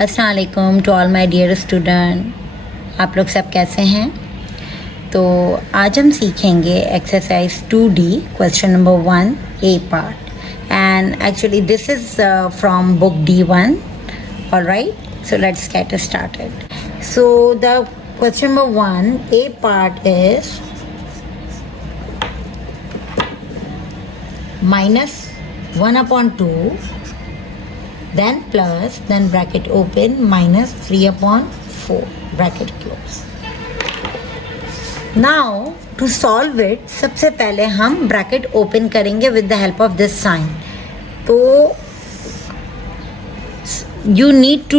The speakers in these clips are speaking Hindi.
अस्सलाम वालेकुम to all my dear student, आप लोग सब कैसे हैं। तो आज हम सीखेंगे exercise 2D question number 1 A part, and actually this is from book D1. Alright, so let's get started. So the question number 1 A part is -1/2, then plus, then bracket open, -3/4 bracket close. Now to solve it, सबसे पहले हम bracket open करेंगे with the help of this sign. तो you need to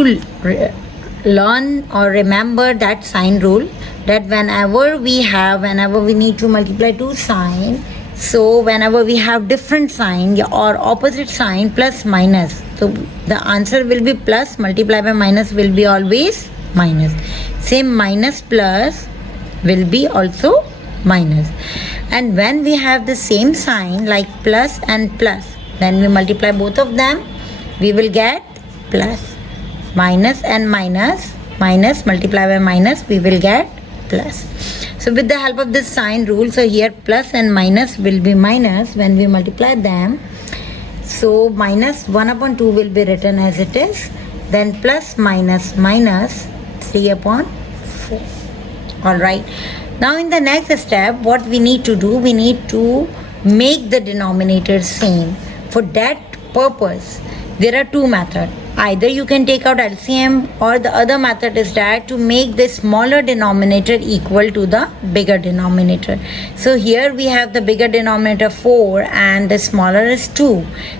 learn or remember that sign rule, that whenever we need to multiply two sign, so whenever we have different sign or opposite sign plus minus, so the answer will be plus, multiply by minus will be always minus. Same minus plus will be also minus. And when we have the same sign like plus and plus, then we multiply both of them, we will get plus. Minus and minus, minus multiply by minus, we will get plus. So with the help of this sign rule, so here plus and minus will be minus when we multiply them. So -1/2 will be written as it is, then plus minus minus 3/4. Alright, now in the next step what we need to do, we need to make the denominator same. For that purpose there are two methods. Either you can take out LCM, or the other method is that to make the smaller denominator equal to the bigger denominator. So here we have the bigger denominator 4 and the smaller is 2.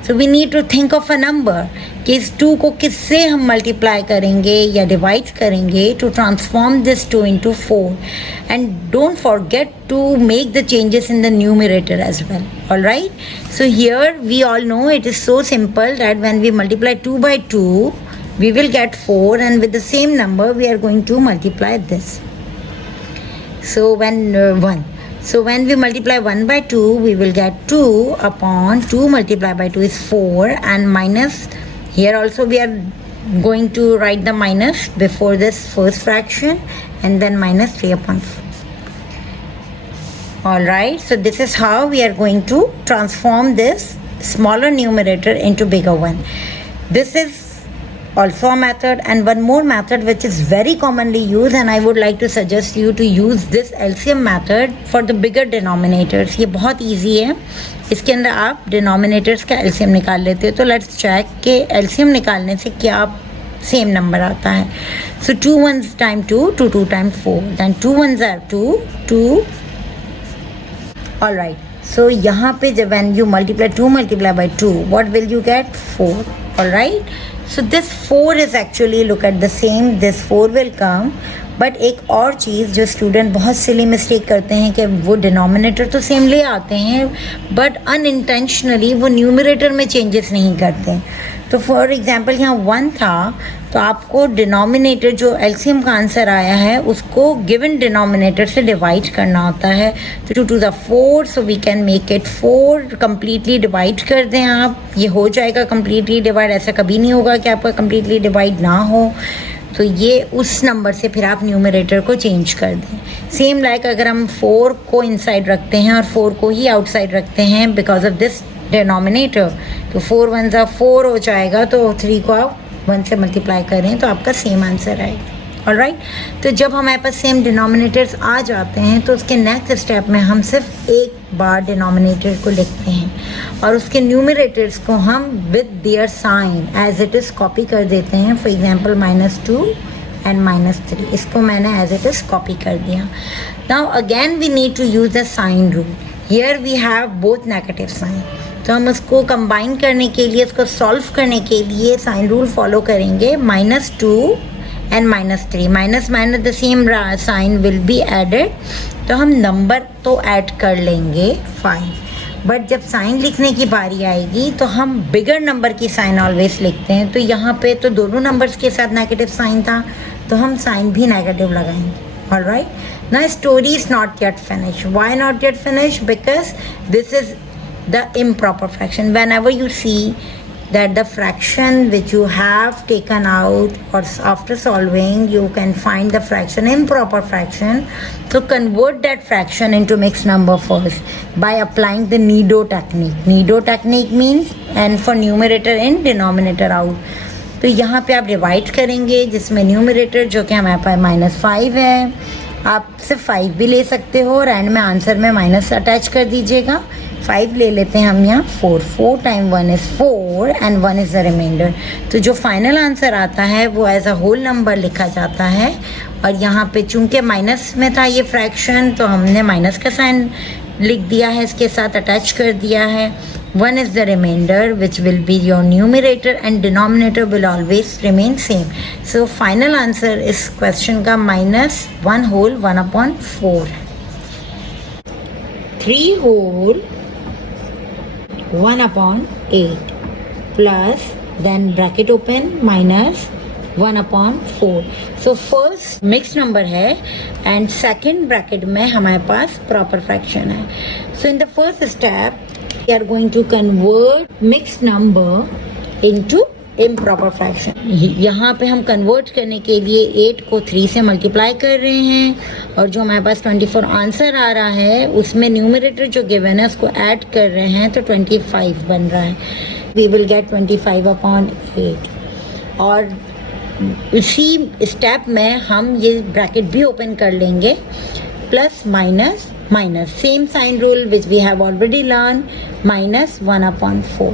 So we need to think of a number कि इस 2 को किससे हम मल्टीप्लाई करेंगे या डिवाइड करेंगे to transform this 2 into 4. And don't forget to make the changes in the numerator as well. Alright, so here we all know it is so simple that when we multiply 2 by 2 we will get 4, and with the same number we are going to multiply this. So when 1, so when we multiply 1 by 2 we will get 2 upon 2 multiplied by 2 is 4, and minus, here also we are going to write the minus before this first fraction, and then minus 3/4. Alright, so this is how we are going to transform this smaller numerator into bigger one. This is also a method, and one more method which is very commonly used, and I would like to suggest you to use this LCM method for the bigger denominators. ये बहुत easy है, इसके अंदर आप denominators का LCM निकाल लेते हो. तो let's check कि LCM निकालने से क्या सेम नंबर आता है. So 2 1s times 2, 2 2 times 4, then 2 1s are 2, 2. Alright, so यहाँ पे जब when you multiply 2 multiply by 2, what will you get? 4. Alright, so this 4 is actually, look at the same, this 4 will come. But एक और चीज़ जो स्टूडेंट बहुत सिली मिस्टेक करते हैं कि वो डिनोमिनेटर तो सेम ले आते हैं बट अनइंटेंशनली वो न्यूमरेटर में चेंजेस नहीं करते. तो फॉर एग्जांपल यहाँ 1 था, तो आपको डिनोमिनेटर जो एलसीएम का आंसर आया है उसको गिवन डिनोमिनेटर से डिवाइड करना होता है. तो 2 to the 4, so we can make it 4. Completely divide कर दें आप, ये हो जाएगा कम्प्लीटली डिवाइड. ऐसा कभी नहीं होगा कि आपका कम्प्लीटली डिवाइड ना हो. तो ये उस नंबर से फिर आप न्यूमरेटर को चेंज कर दें. सेम लाइक अगर हम 4 को इनसाइड रखते हैं और 4 को ही आउटसाइड रखते हैं बिकॉज ऑफ दिस डिनोमिनेटर, तो 4 1s are 4 हो जाएगा. तो 3 को आप 1 से मल्टीप्लाई करें तो आपका सेम आंसर आएगा. ऑलराइट, तो जब हमारे पास सेम डिनोमिनेटर्स आ जाते हैं तो उसके नेक्स्ट स्टेप में हम सिर्फ एक बार डिनोमिनेटर को लिखते हैं और उसके न्यूमरेटर्स को हम with their sign as it is copy कर देते हैं. फॉर एग्जांपल -2 एंड -3, इसको मैंने एज इट इज़ कॉपी कर दिया. Now again we need to use the sign rule. Here we have both negative sign, तो हम उसको कंबाइन करने के लिए, उसको सॉल्व करने के लिए साइन रूल फॉलो करेंगे. -2 and -3, minus the same sign will be added. तो हम नंबर तो ऐड कर लेंगे 5, बट जब साइन लिखने की बारी आएगी तो हम बिगर नंबर की साइन ऑलवेज लिखते हैं. तो यहाँ पे तो दोनों नंबर्स के साथ नेगेटिव साइन था तो हम साइन भी नेगेटिव लगाएंगे. Alright, now story is not yet finish. Why not yet finish? Because this is the improper fraction. Whenever you see that the fraction which you have taken out, or after solving you can find the fraction, improper fraction. So convert that fraction into mixed number first by applying the Nido technique. Nido technique means n for numerator in, denominator out. तो यहाँ पे आप डिवाइड करेंगे, जिसमें न्यूमरेटर जो कि हमारे पास -5 है, आप सिर्फ 5 भी ले सकते हो और एंड में आंसर में माइनस अटैच कर दीजिएगा. 5 ले लेते हैं हम यहाँ. 4 time 1 is 4 and 1 is the reminder. तो जो फाइनल आंसर आता है वो एज अ होल नंबर लिखा जाता है. और यहाँ पे चूंकि माइनस में था ये फ्रैक्शन, तो हमने माइनस का साइन लिख दिया है, इसके साथ अटैच कर दिया है. 1 is the remainder, which will be your numerator, and denominator will always remain same. So final answer is question का -1 whole 1/4. 3 whole 1/8 plus then bracket open minus 1/4. So first mixed number है and second bracket में हमारे पास proper fraction है. So in the first step we are going to convert mixed number into improper fraction. यहाँ पे हम convert करने के लिए 8 को 3 से multiply कर रहे हैं और जो हमारे पास 24 आंसर आ रहा है उसमें न्यूमरेटर जो गिवन है उसको ऐड कर रहे हैं तो 25 बन रहा है. We will get 25/8. और इसी स्टेप में हम ये ब्रैकेट भी ओपन कर लेंगे, plus minus minus, same sign rule which we have already learn, -1/4.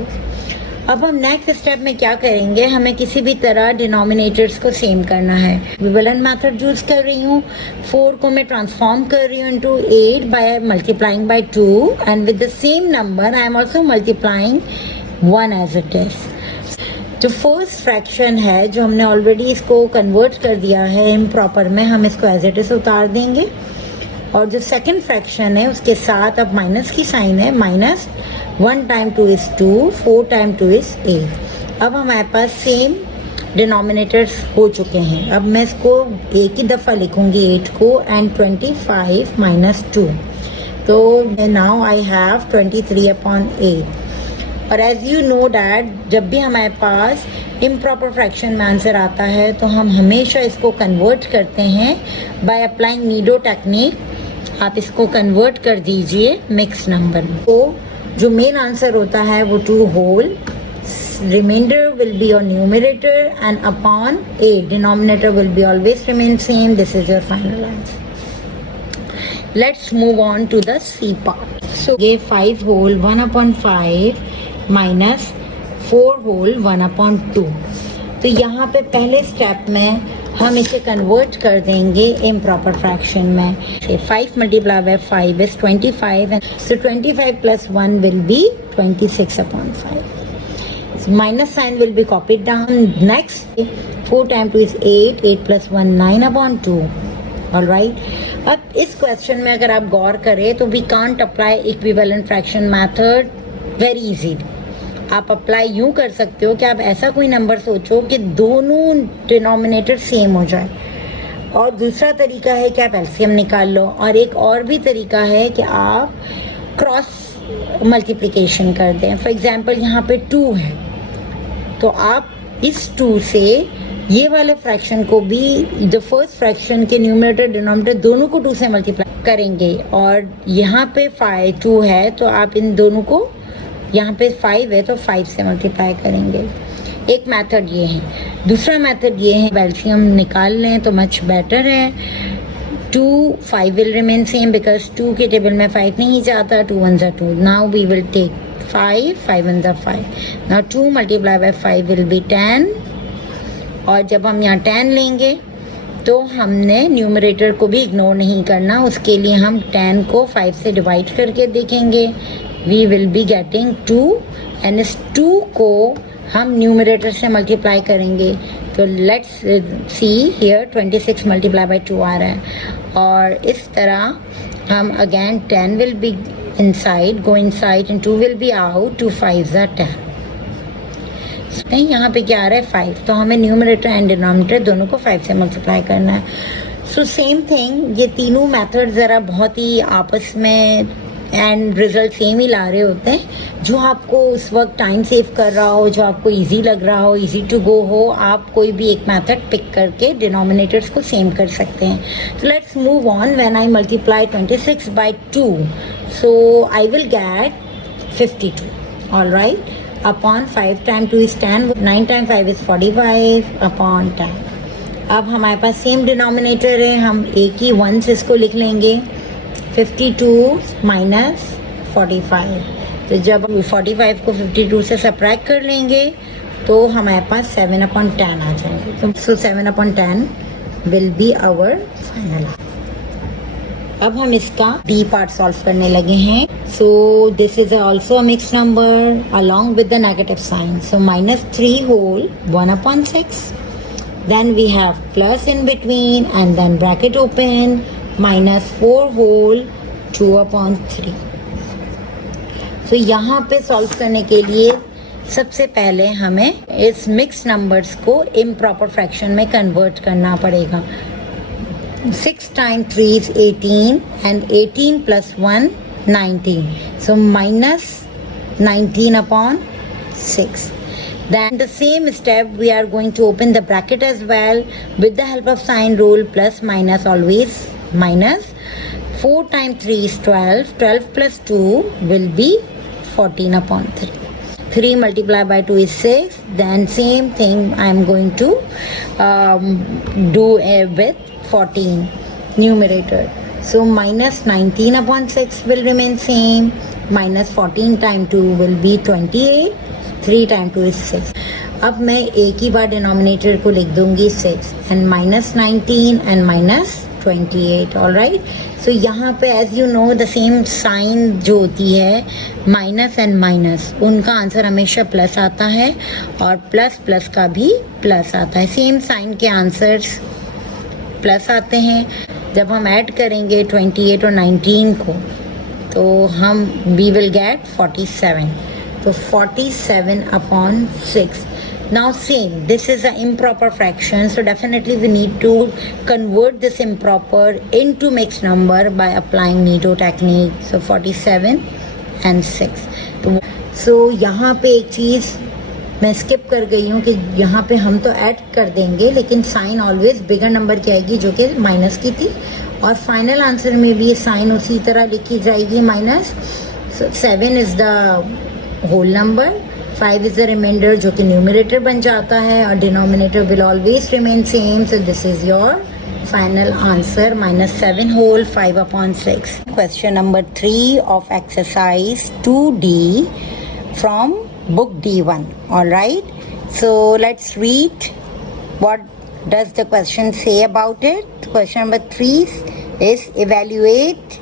अब हम नेक्स्ट स्टेप में क्या करेंगे, हमें किसी भी तरह डिनोमिनेटर्स को सेम करना है. विवलन मेथड यूज कर रही हूँ. 4 को मैं ट्रांसफॉर्म कर रही हूँ into 8 by multiplying by 2 and with the same number I am also multiplying 1 as it is. जो फर्स्ट फ्रैक्शन है जो हमने ऑलरेडी इसको कन्वर्ट कर दिया है इम्प्रॉपर में, हम इसको एज इट इज उतार देंगे. और जो सेकंड फ्रैक्शन है उसके साथ अब माइनस की साइन है, -1 टाइम 2 इज़ 2, 4 टाइम 2 इज़ 8. अब हमारे पास सेम डिनोमिनेटर्स हो चुके हैं. अब मैं इसको एक ही दफ़ा लिखूंगी 8 को एंड 25 - 2. तो नाउ आई हैव 23/8. और एज यू नो डैट जब भी हमारे पास इम्प्रॉपर फ्रैक्शन में आंसर आता है तो हम हमेशा इसको कन्वर्ट करते हैं बाय अप्लाइंग नीडो टेक्निक. आप इसको कन्वर्ट कर दीजिए मिक्स नंबर में. तो जो मेन आंसर होता है वो 2 whole, reminder will be your numerator and upon 8 denominator will be always remain same. This is your final answer. Let's move on to the C part. So ये 5 होल 1/5 माइनस 4 होल 1/2. तो यहाँ पे पहले स्टेप में हम इसे कन्वर्ट कर देंगे इम्प्रॉपर फ्रैक्शन में. 5 multiply by 5 is 25. So 25 plus 1 will be 26/5. Minus sign will be copied down. Next 4 time 2 is 8, 8 plus 1 9/2. Alright. अब इस क्वेश्चन में अगर आप गौर करें तो we can't apply equivalent fraction method very easily. आप अप्लाई यूँ कर सकते हो कि आप ऐसा कोई नंबर सोचो कि दोनों डिनोमिनेटर सेम हो जाए. और दूसरा तरीका है कि आप एलसीएम निकाल लो. और एक और भी तरीका है कि आप क्रॉस मल्टीप्लिकेशन कर दें. फॉर एग्जांपल यहाँ पे 2 है तो आप इस 2 से ये वाले फ्रैक्शन को भी द फर्स्ट फ्रैक्शन के न्यूमरेटर डिनोमिनेटर दोनों को 2 से मल्टीप्लाई करेंगे. और यहाँ पे 2 है तो आप इन दोनों को, यहाँ पे 5 है तो 5 से मल्टीप्लाई करेंगे. एक मेथड ये है. दूसरा मेथड ये है एलसीएम निकाल लें तो मच बेटर है. 2 5 विल रिमेन सेम बिकॉज 2 के टेबल में 5 नहीं जाता. 2 1 2. Now we will take 5 5 1 5. Now 2 multiply by 5 will be 10. और जब हम यहाँ 10 लेंगे तो हमने न्यूमरेटर को भी इग्नोर नहीं करना. उसके लिए हम 10 को 5 से डिवाइड करके देखेंगे. We will be getting 2 and इस 2 को हम न्यूमरेटर से मल्टीप्लाई करेंगे. तो let's see here 26 multiply by 2 आ रहा है. और इस तरह हम again 10 will be inside, go inside and 2 will be out. 2 5 are 10. नहीं, यहाँ पे क्या आ रहा है 5. तो हमें न्यूमरेटर एंड डिनोमिनेटर दोनों को 5 से मल्टीप्लाई करना है. सो सेम थिंग, ये तीनों मेथड ज़रा बहुत ही आपस में एंड रिजल्ट सेम ही ला रहे होते हैं। जो आपको उस वक्त टाइम सेव कर रहा हो, जो आपको इजी लग रहा हो, इजी टू गो हो, आप कोई भी एक मेथड पिक करके डिनोमिनेटर्स को सेम कर सकते हैं। तो let's move on. When I multiply 26 by 2, so I will get 52, alright, upon 5 time 2 is 10, 9 time 5 is 45 upon 10। अब हमारे पास सेम डिनोमिनेटर है, हम एक ही 1 से इसको लिख लेंगे। 52 माइनस 45, तो जब 45 को 52 से सब्ट्रैक्ट कर लेंगे तो हमारे पास 7/10 आ जाएंगे। तो 7/10 विल बी आवर फाइनल। अब हम इसका डी पार्ट सॉल्व करने लगे हैं। So this is also a mix number along with the negative sign. So -3 whole 1/6, then we have plus in between and then bracket open, -4 whole 2/3। so यहाँ पे सॉल्व करने के लिए सबसे पहले हमें इस मिक्स नंबर्स को इम्प्रॉपर फ्रैक्शन में कन्वर्ट करना पड़ेगा। 6 times 3 is 18 and 18 plus 1 19, so -19/6। Then the same step we are going to open the bracket as well with the help of sign rule, plus minus always minus। 4 times 3 is 12, 12 plus 2 will be 14/3। 3 multiplied by 2 is 6, then same thing I am going to do with 14 numerator। So -19/6 will remain same, -14 times 2 will be 28, 3 times 2 is 6। अब मैं एक ही बार डिनोमिनेटर को लिख दूंगी 6 and -19 and -28, ऑलराइट। सो यहाँ पे as you know the same sign जो होती है माइनस एंड माइनस, उनका आंसर हमेशा प्लस आता है और प्लस प्लस का भी प्लस आता है। सेम साइन के आंसर्स प्लस आते हैं। जब हम ऐड करेंगे 28 और 19 को तो हम वी विल गेट 47, तो 47/6। Now same, this is an improper fraction, so definitely we need to convert this improper into mixed number by applying Neato technique। So 47 and 6। So यहाँ पे एक चीज़ मैं स्किप कर गई हूँ कि यहाँ पे हम तो ऐड कर देंगे लेकिन साइन ऑलवेज बिगर नंबर की आएगी जो कि माइनस की थी, और फाइनल आंसर में भी साइन उसी तरह लिखी जाएगी minus. 7 is the whole number, 5 is the reminder जो कि न्यूमरेटर बन जाता है, और denominator will always remain same. So this is your final answer, -7 whole 5/6। Question number 3 of exercise 2D from book D1, all right। So let's read what does the question say about it। Question number 3 is evaluate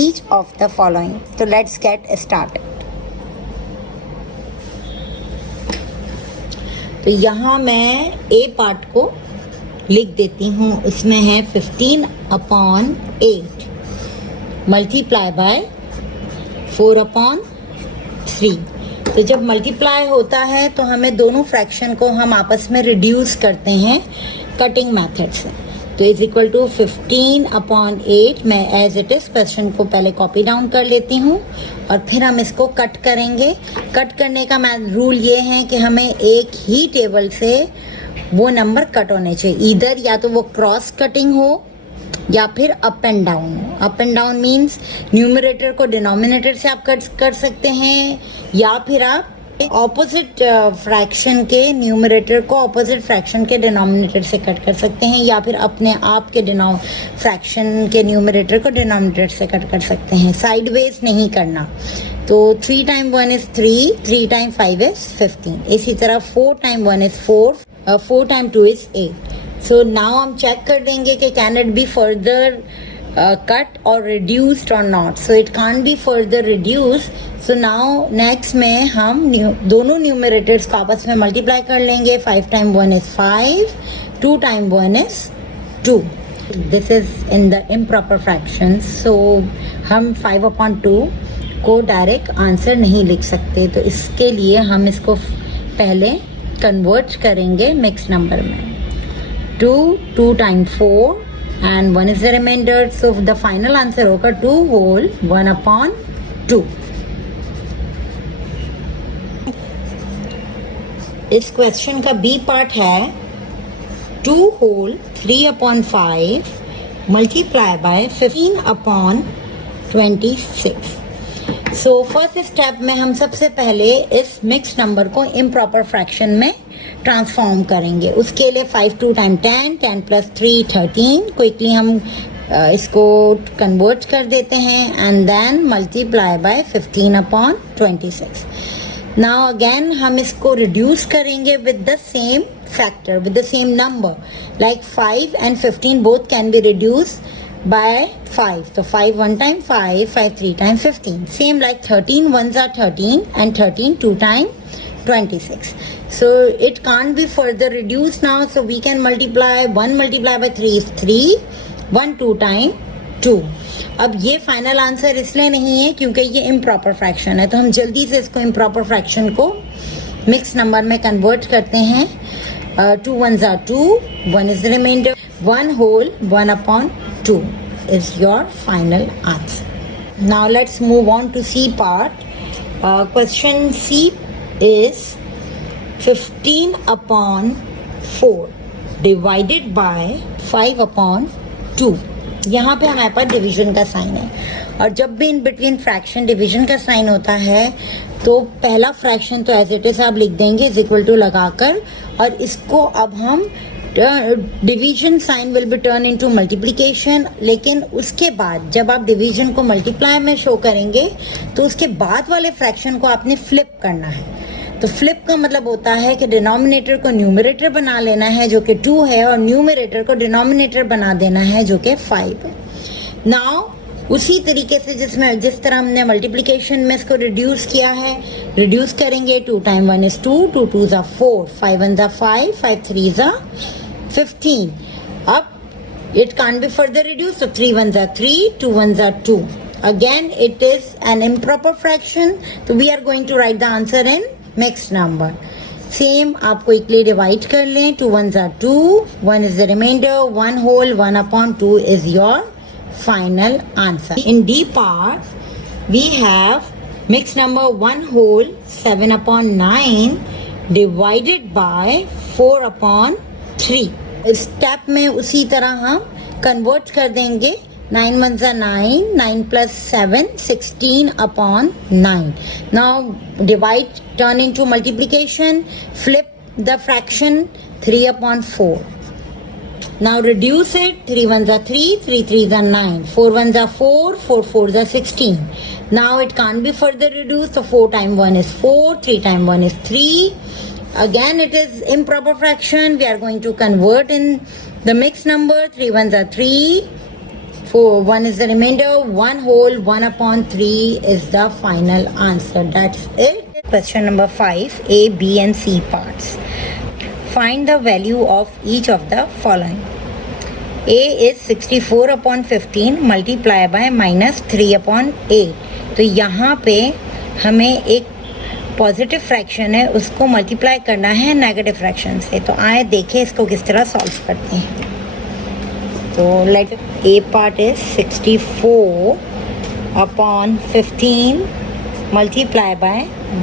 each of the following। So let's get started। तो यहाँ मैं A पार्ट को लिख देती हूँ। इसमें है 15/8 मल्टीप्लाई बाय 4/3। तो जब मल्टीप्लाई होता है तो हमें दोनों फ्रैक्शन को हम आपस में रिड्यूस करते हैं कटिंग मेथड से। तो इज इक्वल टू 15/8। मैं एज इट इज़ क्वेश्चन को पहले कॉपी डाउन कर लेती हूँ और फिर हम इसको कट करेंगे। कट करने का रूल ये है कि हमें एक ही टेबल से वो नंबर कट होने चाहिए, इधर या तो वो क्रॉस कटिंग हो या फिर अप एंड डाउन हो। Up and down means numerator को डिनोमिनेटर से आप कट कर सकते हैं, या फिर आप ऑपोजिट फ्रैक्शन के न्यूमरेटर को ऑपोजिट फ्रैक्शन के डिनोमिनेटर से कट कर सकते हैं, या फिर अपने आप के फ्रैक्शन के न्यूमरेटर को डिनोमिनेटर से कट कर सकते हैं। साइडवेज नहीं करना। तो 3 times 1 is 3, 3 times 5 is 15। इसी तरह 4 times 1 is 4, 4 times 2 is 8। So now हम चेक कर देंगे कि can it be further cut और रिड्यूस्ड और not. So it can be further reduce. So now next में हम दोनों न्यूमरेटर्स को आपस में मल्टीप्लाई कर लेंगे। 5 times 1 is 5, 2 times 1 is 2। This is in the improper fraction. So हम 5/2 को डायरेक्ट आंसर नहीं लिख सकते, तो इसके लिए हम इसको पहले कन्वर्ट करेंगे मिक्स नंबर में। 2 times 4 and 1 is the remainder, so the final answer होगा 2 whole 1/2। 2। इस क्वेश्चन का बी पार्ट है 2 whole 3/5 multiply by 15/26। So first step में हम सबसे पहले इस मिक्स नंबर को इम्प्रॉपर फ्रैक्शन में ट्रांसफॉर्म करेंगे। उसके लिए 5 2 टाइम 10, 10 प्लस 3 13। क्विकली हम इसको कन्वर्ट कर देते हैं and then multiply by 15/26। Now again हम इसको रिड्यूस करेंगे with the same factor, with the same number, like 5 and 15 both can be reduced by 5. So 5 1 time 5, 5 3 time 15. Same like 13 ones are 13 and 13 2 time 26. So it can't be further reduced now. So we can multiply 1 multiplied by 3 is 3, 1 2 time 2. अब ये फाइनल आंसर इसलिए नहीं है क्योंकि ये इम्प्रॉपर फ्रैक्शन है, तो हम जल्दी से इसको इम्प्रॉपर फ्रैक्शन को मिक्स नंबर में कन्वर्ट करते हैं। 2 ones are 2, 1 is the remainder, 1 whole 1/2 is your final answer. Now let's move on to C part. Question C is 15/4 divided by 5/2. यहाँ पे हमारे पास डिवीजन का साइन है, और जब भी इन बिटवीन फ्रैक्शन डिवीजन का साइन होता है तो पहला फ्रैक्शन तो एज इट इज आप लिख देंगे इज इक्वल टू लगाकर, और इसको अब हम division sign will be turn into multiplication. लेकिन उसके बाद जब आप डिवीजन को मल्टीप्लाई में शो करेंगे तो उसके बाद वाले फ्रैक्शन को आपने फ्लिप करना है। तो फ्लिप का मतलब होता है कि डिनोमिनेटर को न्यूमरेटर बना लेना है जो कि 2 है, और न्यूमरेटर को डिनोमिनेटर बना देना है जो कि 5 है। नाउ उसी तरीके से जिस तरह हमने मल्टीप्लिकेशन में इसको रिड्यूस किया है, रिड्यूस करेंगे। 2 time 1 is 2, 2 2s are 4, 5 1s are 5, 5 3s are 15. अब it can't be further reduced, so 3 1s are 3, 2 1s are 2. Again it is an improper fraction, so we are going to write the answer in mixed number. Same आपको इक्वली डिवाइड कर लें। 2 1s are 2, 1 is the remainder, 1 whole 1/2 is your final answer. In D part, we have mixed number 1 whole 7/9 divided by 4/3. इस स्टेप में उसी तरह हम कन्वर्ट कर देंगे। 9 1s are 9, 9 plus 7, 16/9. Now divide, turn into multiplication, flip the fraction 3/4. Now reduce it. 3 1s are 3, 3 3s are 9, 4 1s are 4, 4 4s are 16. Now it can't be further reduced, so 4 times 1 is 4, 3 times 1 is 3. Again it is improper fraction. We are going to convert in the mixed number. 3 1s are 3, 4 1 is the remainder, 1 whole 1/3 is the final answer. That's it. Question number 5, A, B and C parts. Find the value of each of the following. A is 64/15 multiplied by -3/8. तो यहाँ पे हमें एक पॉजिटिव फ्रैक्शन है, उसको मल्टीप्लाई करना है नेगेटिव फ्रैक्शन से। तो आए देखें इसको किस तरह सॉल्व करते हैं। तो late A part is 64/15 multiplied by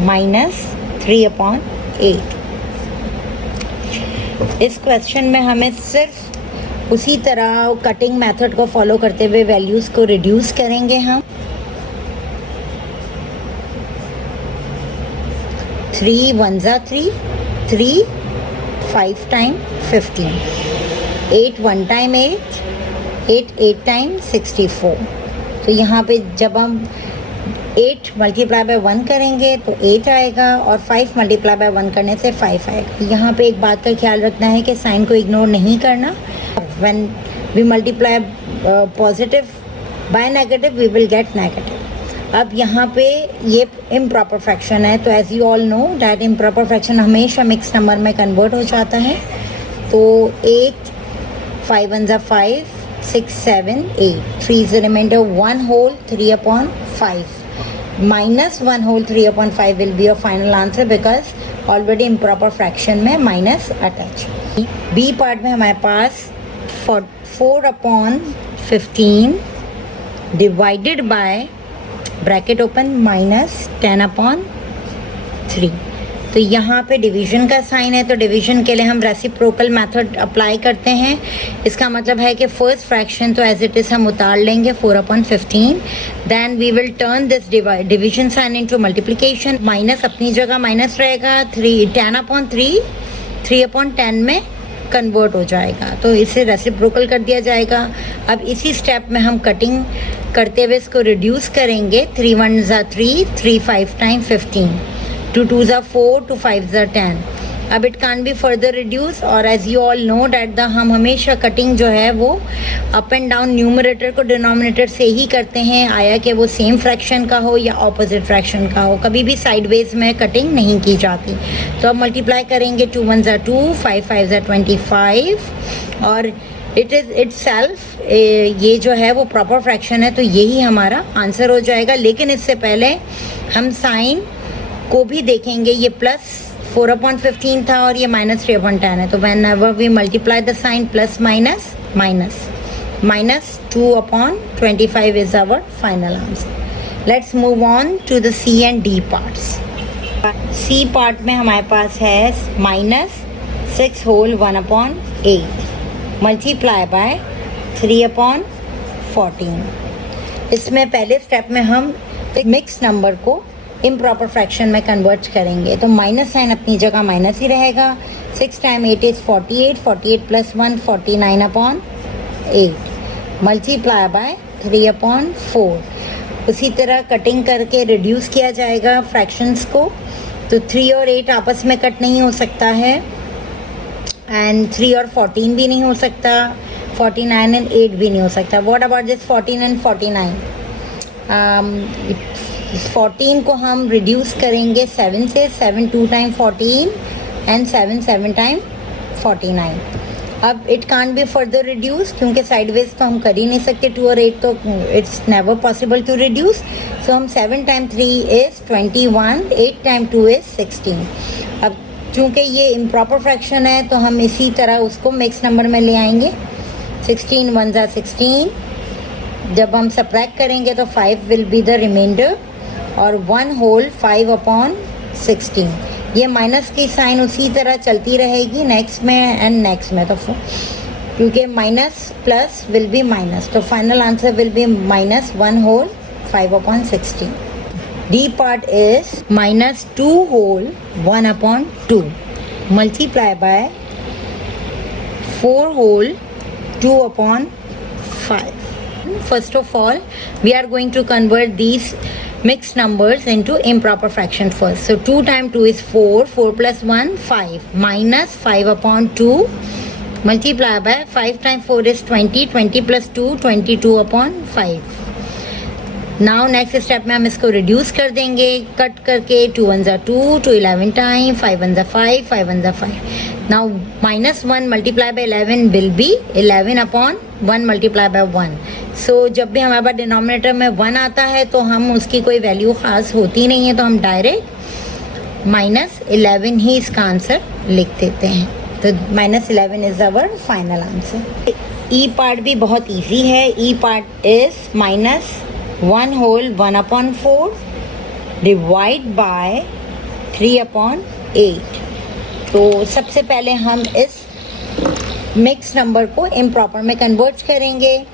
-3/8. इस क्वेश्चन में हमें सिर्फ उसी तरह कटिंग मेथड को फॉलो करते हुए वैल्यूज़ को रिड्यूस करेंगे हम। 3 1s are 3, 3 5 time 15, 8 1 time 8, 8 8 time 64. तो यहाँ पे जब हम 8 मल्टीप्लाई बाय 1 करेंगे तो 8 आएगा, और 5 मल्टीप्लाई बाय 1 करने से 5 आएगा। यहाँ पे एक बात का ख्याल रखना है कि साइन को इग्नोर नहीं करना। When we multiply positive by negative we will get negative. अब यहाँ पे ये इम्प्रॉपर फ्रैक्शन है, तो as you all know that improper fraction हमेशा मिक्स नंबर में कन्वर्ट हो जाता है। तो 8 5 1s are 5, 6 7 8, 3 is the remainder, 1 whole 3/5 minus 1 whole 3/5 will be your final answer because already improper fraction में minus attach. B part में हमारे पास 4/15 divided by ब्रैकेट ओपन, -10/3। तो यहाँ पे डिवीजन का साइन है, तो डिवीजन के लिए हम रेसिप्रोकल मेथड अप्लाई करते हैं। इसका मतलब है कि फर्स्ट फ्रैक्शन तो एज इट इज़ हम उतार लेंगे 4/15, then we will turn this division sign into multiplication. Minus अपनी जगह माइनस रहेगा, 10/3 3/10 में कन्वर्ट हो जाएगा, तो इसे रेसिप्रोकल कर दिया जाएगा। अब इसी स्टेप में हम कटिंग करते हुए इसको रिड्यूस करेंगे। 3 1s are 3, 3 5 times 15, 2 2s are 4, 2 5s are 10। अब it can be further reduce, और as you all know that हम हमेशा कटिंग जो है वो अप एंड डाउन न्यूमरेटर को डिनोमिनेटर से ही करते हैं, आया कि वो सेम फ्रैक्शन का हो या ऑपोजिट फ्रैक्शन का हो, कभी भी साइडवेज में कटिंग नहीं की जाती। तो अब मल्टीप्लाई करेंगे, 2 1s are 2, 5 5s are 25, और इट इज़ इट सेल्फ ये जो है वो प्रॉपर फ्रैक्शन है, तो यही हमारा आंसर हो जाएगा। लेकिन इससे पहले हम साइन को भी देखेंगे। ये प्लस 4/15 था और ये -3/10 है, तो whenever we multiply the sign plus minus minus, -2/25 is our final answer. Let's move on to the C and D parts. C part में हमारे पास है -6 होल 1/8 मल्टीप्लाई बाय 3/14। इसमें पहले स्टेप में हम एक मिक्स नंबर को इम्प्रॉपर फ्रैक्शन में कन्वर्ट करेंगे, तो माइनस साइन अपनी जगह माइनस ही रहेगा। 6 टाइम 8 इज 48, 48 + 1 49/8 मल्टीप्लाई बाय 3/4। उसी तरह कटिंग करके रिड्यूस किया जाएगा फ्रैक्शंस को, तो 3 और 8 आपस में कट नहीं हो सकता है, एंड 3 और 14 भी नहीं हो सकता, 49 and 8 भी नहीं हो सकता। What about this 14 and 49? 14 को हम रिड्यूस करेंगे 7 से, 7 2 टाइम 14 एंड 7 7 टाइम 49। अब it can't be further reduce, क्योंकि साइडवेज तो हम कर ही नहीं सकते, 2 और 8 तो it's never possible to reduce. So हम 7 टाइम 3 इज 21, 8 टाइम 2 इज 16। अब चूँकि ये इम्प्रॉपर फ्रैक्शन है, तो हम इसी तरह उसको मिक्स नंबर में ले आएंगे। 16 1s are 16, जब हम सब्ट्रैक्ट करेंगे तो 5 विल बी द रिमाइंडर, और 1 होल 5/16। ये माइनस की साइन उसी तरह चलती रहेगी नेक्स्ट में एंड नेक्स्ट में, तो क्योंकि minus plus will be minus, तो final answer will be -1 whole 5/16। D part is -2 whole 1/2 multiply by 4 whole 2/5। First of all, we are going to convert these mixed numbers into improper fraction first. So 2 times 2 is 4, 4 + 1 5, minus 5/2 multiply by 5 times 4 is 20, 20 + 2 22/5। Now next step में हम इसको रिड्यूस कर देंगे कट करके, 2 1s are 2, 2 11 time, 5 1s are 5, 5 1s are 5। Now -1 multiply bye 11 will be 11/1 multiply by 1। सो जब भी हमारे पास डिनोमिनेटर में 1 आता है तो हम उसकी कोई वैल्यू ख़ास होती नहीं है, तो हम डायरेक्ट -11 ही इसका आंसर लिख देते हैं। तो -11 is our final answer. E part भी बहुत ईजी है। E part is -1 whole 1/4 divide by 3/8। तो सबसे पहले हम इस मिक्स नंबर को इम्प्रॉपर में कन्वर्ट करेंगे।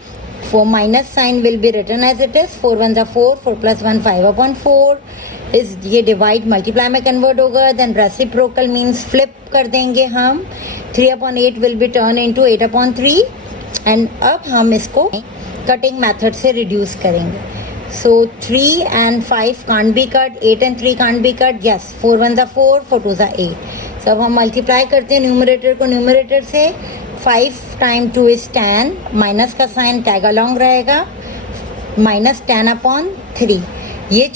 For minus sign will be written as it is, 4 1s are 4, 4 + 1 5/4 इस ये डिवाइड मल्टीप्लाई में कन्वर्ट होगा। देन रेसिप्रोकल मीन्स फ्लिप कर देंगे हम, 3/8 will be turn into 8/3। And अब हम इसको कटिंग मेथड से रिड्यूस करेंगे। सो 3 and 5 can't be cut, 8 and 3 can't be cut, yes, 4 1s are 4, 4 2s are 8। so अब हम मल्टीप्लाई करते हैं न्यूमरेटर को न्यूमरेटर से। 5 टाइम 2 इज 10, माइनस का साइन टैग अलॉन्ग रहेगा, -10/3। ये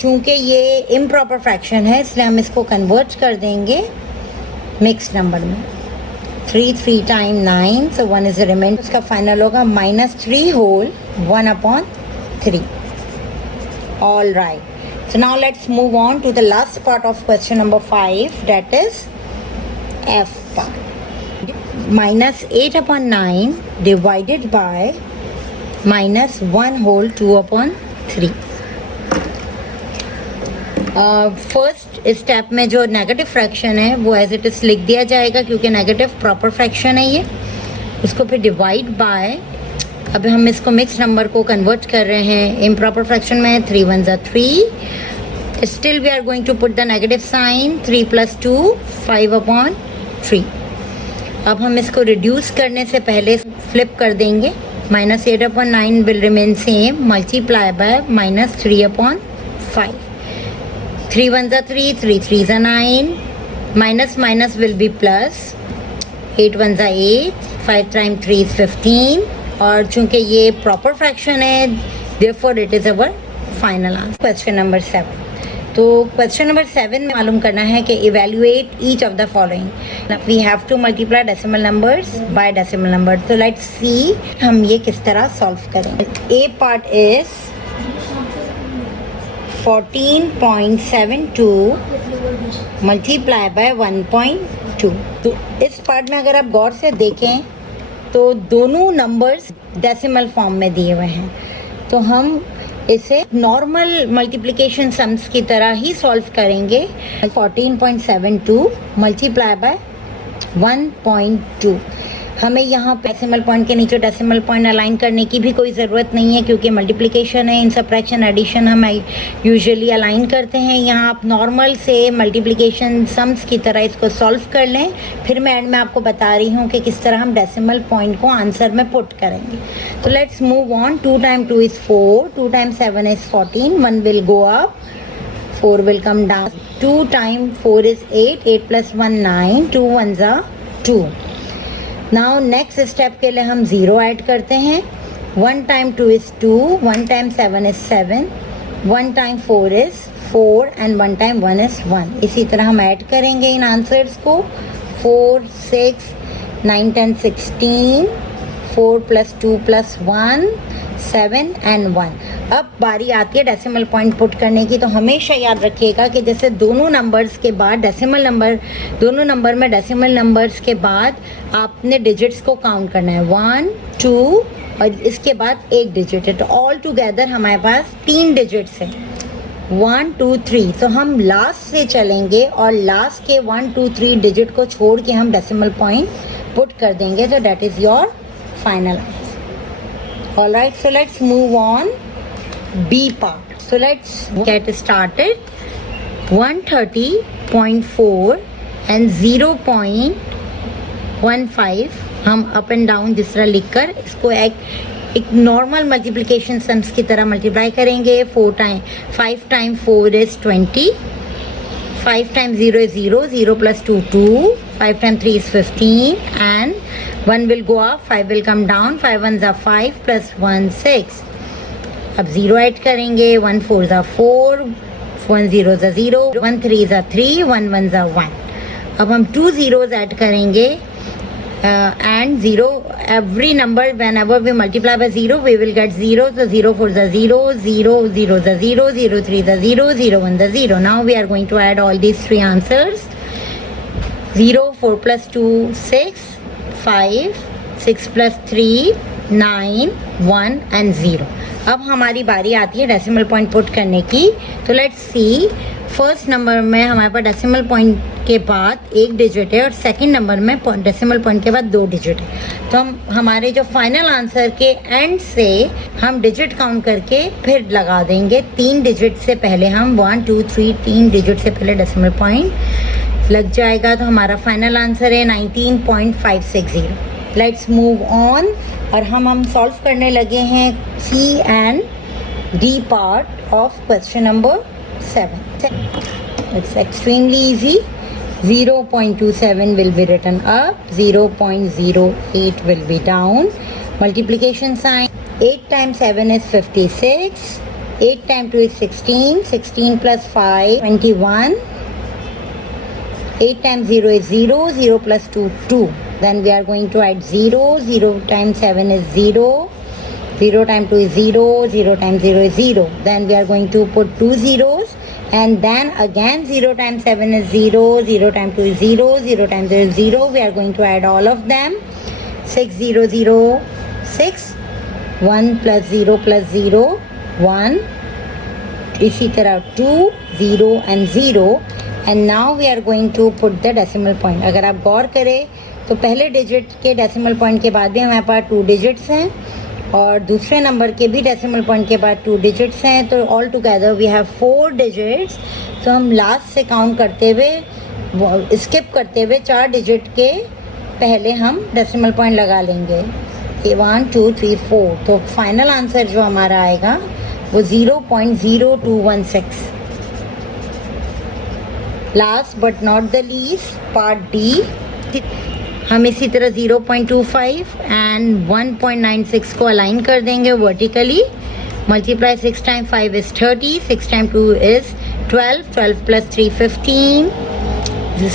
चूँकि ये इम्प्रॉपर फ्रैक्शन है, इसलिए हम इसको कन्वर्ट कर देंगे मिक्स नंबर में। 3 3 टाइम 9, सो 1 इज रिमेंडर, उसका फाइनल होगा -3 whole 1/3। All right, so now let's move on to the last part of question number 5, that is F part. -8/9 divided by -1 whole 2/3। First step में जो नेगेटिव फ्रैक्शन है वो एज इट इज़ लिख दिया जाएगा, क्योंकि नेगेटिव प्रॉपर फ्रैक्शन है ये। उसको फिर डिवाइड बाय, अब हम इसको मिक्स नंबर को कन्वर्ट कर रहे हैं। इम्प्रॉपर फ्रैक्शन में 3 1 ज़ा 3, still we are going to put the negative sign. 3 + 2 5/3। अब हम इसको रिड्यूस करने से पहले फ्लिप कर देंगे। -8/9 will remain same, multiply by -3/5। 3 1 ज़ा 3, 3 3 ज़ा 9, minus minus will be plus. 8 1 ज़ा 8, 5 टाइम 3 is 15, और चूंकि ये प्रॉपर फ्रैक्शन है therefore it is our final answer. Question number 7। तो क्वेश्चन नंबर 7 में मालूम करना है कि evaluate each of the following. We have to multiply decimal numbers by decimal number. तो लेट्स सी हम ये किस तरह सॉल्व करेंगे। A part is 14.72 multiply by 1.2। तो इस पार्ट में अगर आप गौर से देखें तो दोनों नंबर्स डेसिमल फॉर्म में दिए हुए हैं, तो हम इसे नॉर्मल मल्टीप्लिकेशन सम्स की तरह ही सॉल्व करेंगे। 14.72 मल्टीप्लाई बाय 1.2। हमें यहाँ डेसिमल पॉइंट के नीचे डेसिमल पॉइंट अलाइन करने की भी कोई ज़रूरत नहीं है, क्योंकि मल्टीप्लिकेशन है। इन सब्ट्रैक्शन एडिशन हम यूजुअली अलाइन करते हैं। यहाँ आप नॉर्मल से मल्टीप्लिकेशन सम्स की तरह इसको सॉल्व कर लें। फिर मैं एंड में आपको बता रही हूँ कि किस तरह हम डेसिमल पॉइंट को आंसर में पुट करेंगे। तो let's move on. 2 × 2 is 4, 2 × 7 is 14, 1 will go up, 4 will come down, 2 × 4 is 8, 8 + 1 9, 2 1 ज़ा 2। नाउ नेक्स्ट स्टेप के लिए हम 0 ऐड करते हैं। 1 × 2 is 2, 1 × 7 is 7, 1 × 4 is 4 and 1 × 1 is 1। इसी तरह हम ऐड करेंगे इन आंसर्स को। 4 6 9 10 16, 4 + 2 + 1 7 and 1। अब बारी आती है डेसिमल पॉइंट पुट करने की। तो हमेशा याद रखिएगा कि जैसे दोनों नंबर्स के बाद डेसिमल नंबर, दोनों नंबर में डेसिमल नंबर्स के बाद आपने डिजिट्स को काउंट करना है। 1 2 और इसके बाद एक डिजिट है, तो ऑल टुगेदर हमारे पास 3 डिजिट्स हैं। 1 2 3। तो हम लास्ट से चलेंगे और लास्ट के 1 2 3 डिजिट को छोड़ के हम डेसिमल पॉइंट पुट कर देंगे। तो that is your final answer. Alright, so let's move on. B part. So let's get started. 130.4 and 0.15 हम अप एंड डाउन जिस तरह लिखकर इसको एक नॉर्मल मल्टीप्लिकेशन सम्स की तरह मल्टीप्लाई करेंगे। 5 time 4 is 20, 5 times 0 is 0, 0 + 2 2, 5 times 3 is 15 and 1 will go up, 5 will come down, 5 1 ज़ा 5 + 1 6। अब 0 ऐड करेंगे। 1 4 ज़ा 4, 1 0 ज़ा 0, 1 3 ज़ा 3, 1 1 ज़ा 1। अब हम 2 zeros ऐड करेंगे and 0, every number whenever we multiply by 0 we will get 0. So 0 4 ज़ा 0, 0 0 ज़ा 0, 0 3 ज़ा 0, 0 1 ज़ा 0। Now we are going to add all these 3 answers. 0 4 + 2 6, 5 6 + 3 9 1 and 0। अब हमारी बारी आती है डेसिमल पॉइंट पुट करने की। तो लेट्स सी, फर्स्ट नंबर में हमारे पास डेसिमल पॉइंट के बाद एक डिजिट है और सेकंड नंबर में डेसिमल पॉइंट के बाद 2 डिजिट है। तो हम हमारे जो फाइनल आंसर के एंड से हम डिजिट काउंट करके फिर लगा देंगे। 3 डिजिट से पहले हम 1 2 3 3 डिजिट से पहले डेसिमल पॉइंट लग जाएगा। तो हमारा फाइनल आंसर है 19.560। Let's move on. और हम सॉल्व करने लगे हैं C and D part of question number 7। It's extremely easy. 0.27 will be written up, 0.08 will be down. Multiplication sign, 8 times 7 is 56, 8 times 2 is 16, 16 plus 5 21, 8 times 0 is 0, 0 plus 2 2. Then we are going to add 0, 0 times 7 is 0, 0 times 2 is 0, 0 times 0 is 0. Then we are going to put 2 zeros, and then again 0 times 7 is 0, 0 times 2 is 0, 0 times 0 is 0. We are going to add all of them. 6 0 0 6, 1 plus 0 plus 0 1, इसी तरह 2, 0 and 0 and now we are going to put the decimal point. अगर आप गौर करें तो पहले डिजिट के डेसिमल पॉइंट के बाद भी हमारे पास 2 डिजिट्स हैं और दूसरे नंबर के भी डेसिमल पॉइंट के बाद 2 डिजिट्स हैं, तो all together we have 4 digits. तो हम लास्ट से काउंट करते हुए स्किप करते हुए 4 डिजिट के पहले हम डेसिमल पॉइंट लगा लेंगे. 1 2 3 4. तो फाइनल आंसर जो हमारा आएगा वो 0.0216. Last but not the least, part D. हम इसी तरह 0.25 एंड 1.96 को अलाइन कर देंगे vertically. Multiply 6 time 5 is 30, 6 time 2 is 12, 12 plus 3 15,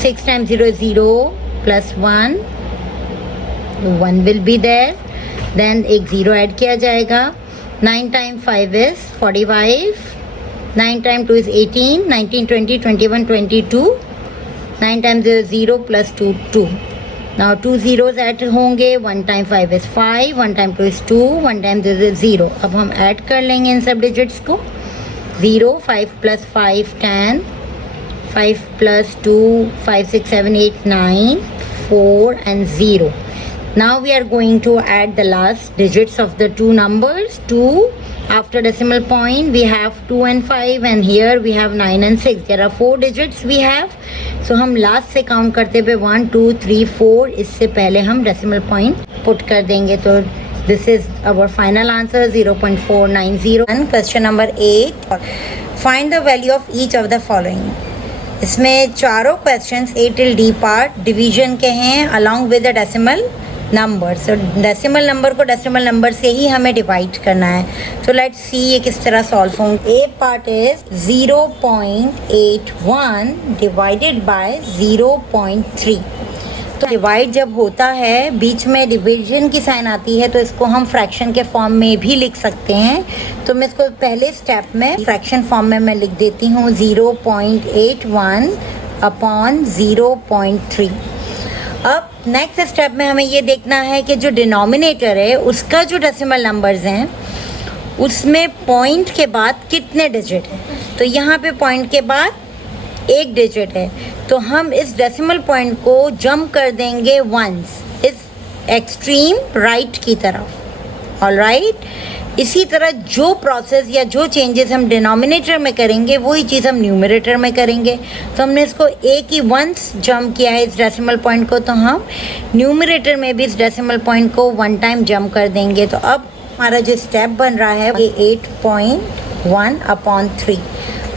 6 time 0 is 0 plus 1 will be there. Then एक 0 ऐड किया जाएगा. 9 time 5 is 45, 9 time 2 is 18, 19 20 21 22, 9 time 0 is 0 plus 2 2. Now 2 zeros add होंगे. 1 time 5 is 5, 1 time 2 is 2, 1 time 0 is 0. अब हम ऐड कर लेंगे इन सब डिजिट्स को. 0, 5 plus 5 10, 5 plus 2 5 6 7 8 9, 4 and 0. Now we are going to add the last digits of the two numbers. 2 after decimal point we have 2 and 5 and here we have 9 and 6. There are 4 digits we have. So हम लास्ट से काउंट करते हुए 1 2 3 4 इससे पहले हम डेसिमल पॉइंट पुट कर देंगे. तो this is our final answer 0.490. Question number 8, find the value of each of the following. इसमें चारों questions A till D part division के हैं along with the decimal number. So decimal number को डेसिमल नंबर से ही हमें डिवाइड करना है. तो लेट्स सी ये किस तरह सॉल्व होंगे. ए पार्ट इज 0.81 डिवाइडेड बाय 0.3. तो डिवाइड जब होता है बीच में डिवीजन की साइन आती है तो इसको हम फ्रैक्शन के फॉर्म में भी लिख सकते हैं. तो मैं इसको पहले स्टेप में फ्रैक्शन फॉर्म में मैं लिख देती हूँ 0.81 अपॉन 0.3. अब नेक्स्ट स्टेप में हमें ये देखना है कि जो डिनोमिनेटर है उसका जो डेसिमल नंबर्स हैं उसमें पॉइंट के बाद कितने डिजिट हैं. तो यहाँ पे पॉइंट के बाद एक डिजिट है तो हम इस डेसिमल पॉइंट को जंप कर देंगे वंस इस एक्सट्रीम राइट की तरफ. ऑलराइट. इसी तरह जो प्रोसेस या जो चेंजेस हम डिनोमिनेटर में करेंगे वही चीज़ हम न्यूमरेटर में करेंगे. तो हमने इसको एक ही वंस जंप किया है इस डेसिमल पॉइंट को, तो हम न्यूमरेटर में भी इस डेसिमल पॉइंट को 1 टाइम जंप कर देंगे. तो अब हमारा जो स्टेप बन रहा है ये 8.1 अपॉन 3.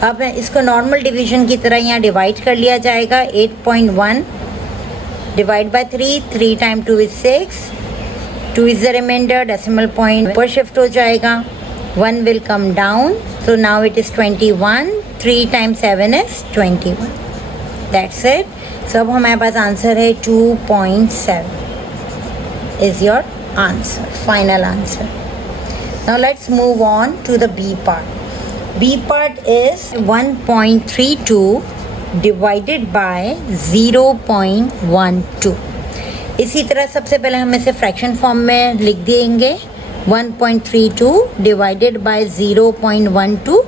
अब इसको नॉर्मल डिवीजन की तरह यहाँ डिवाइड कर लिया जाएगा. 8.1 divide by 3, 3 time 2 is 6, 2 is the remainder. Decimal point ऊपर शिफ्ट हो जाएगा. 1 will come down. So now it is 21. 3 times 7 is 21. That's it. So अब हमारे पास आंसर है 2.7 is your answer, final answer. Now let's move on to the B part. B part is 1.32 divided by 0.12. इसी तरह सबसे पहले हम इसे फ्रैक्शन फॉर्म में लिख देंगे. 1.32 डिवाइडेड बाय 0.12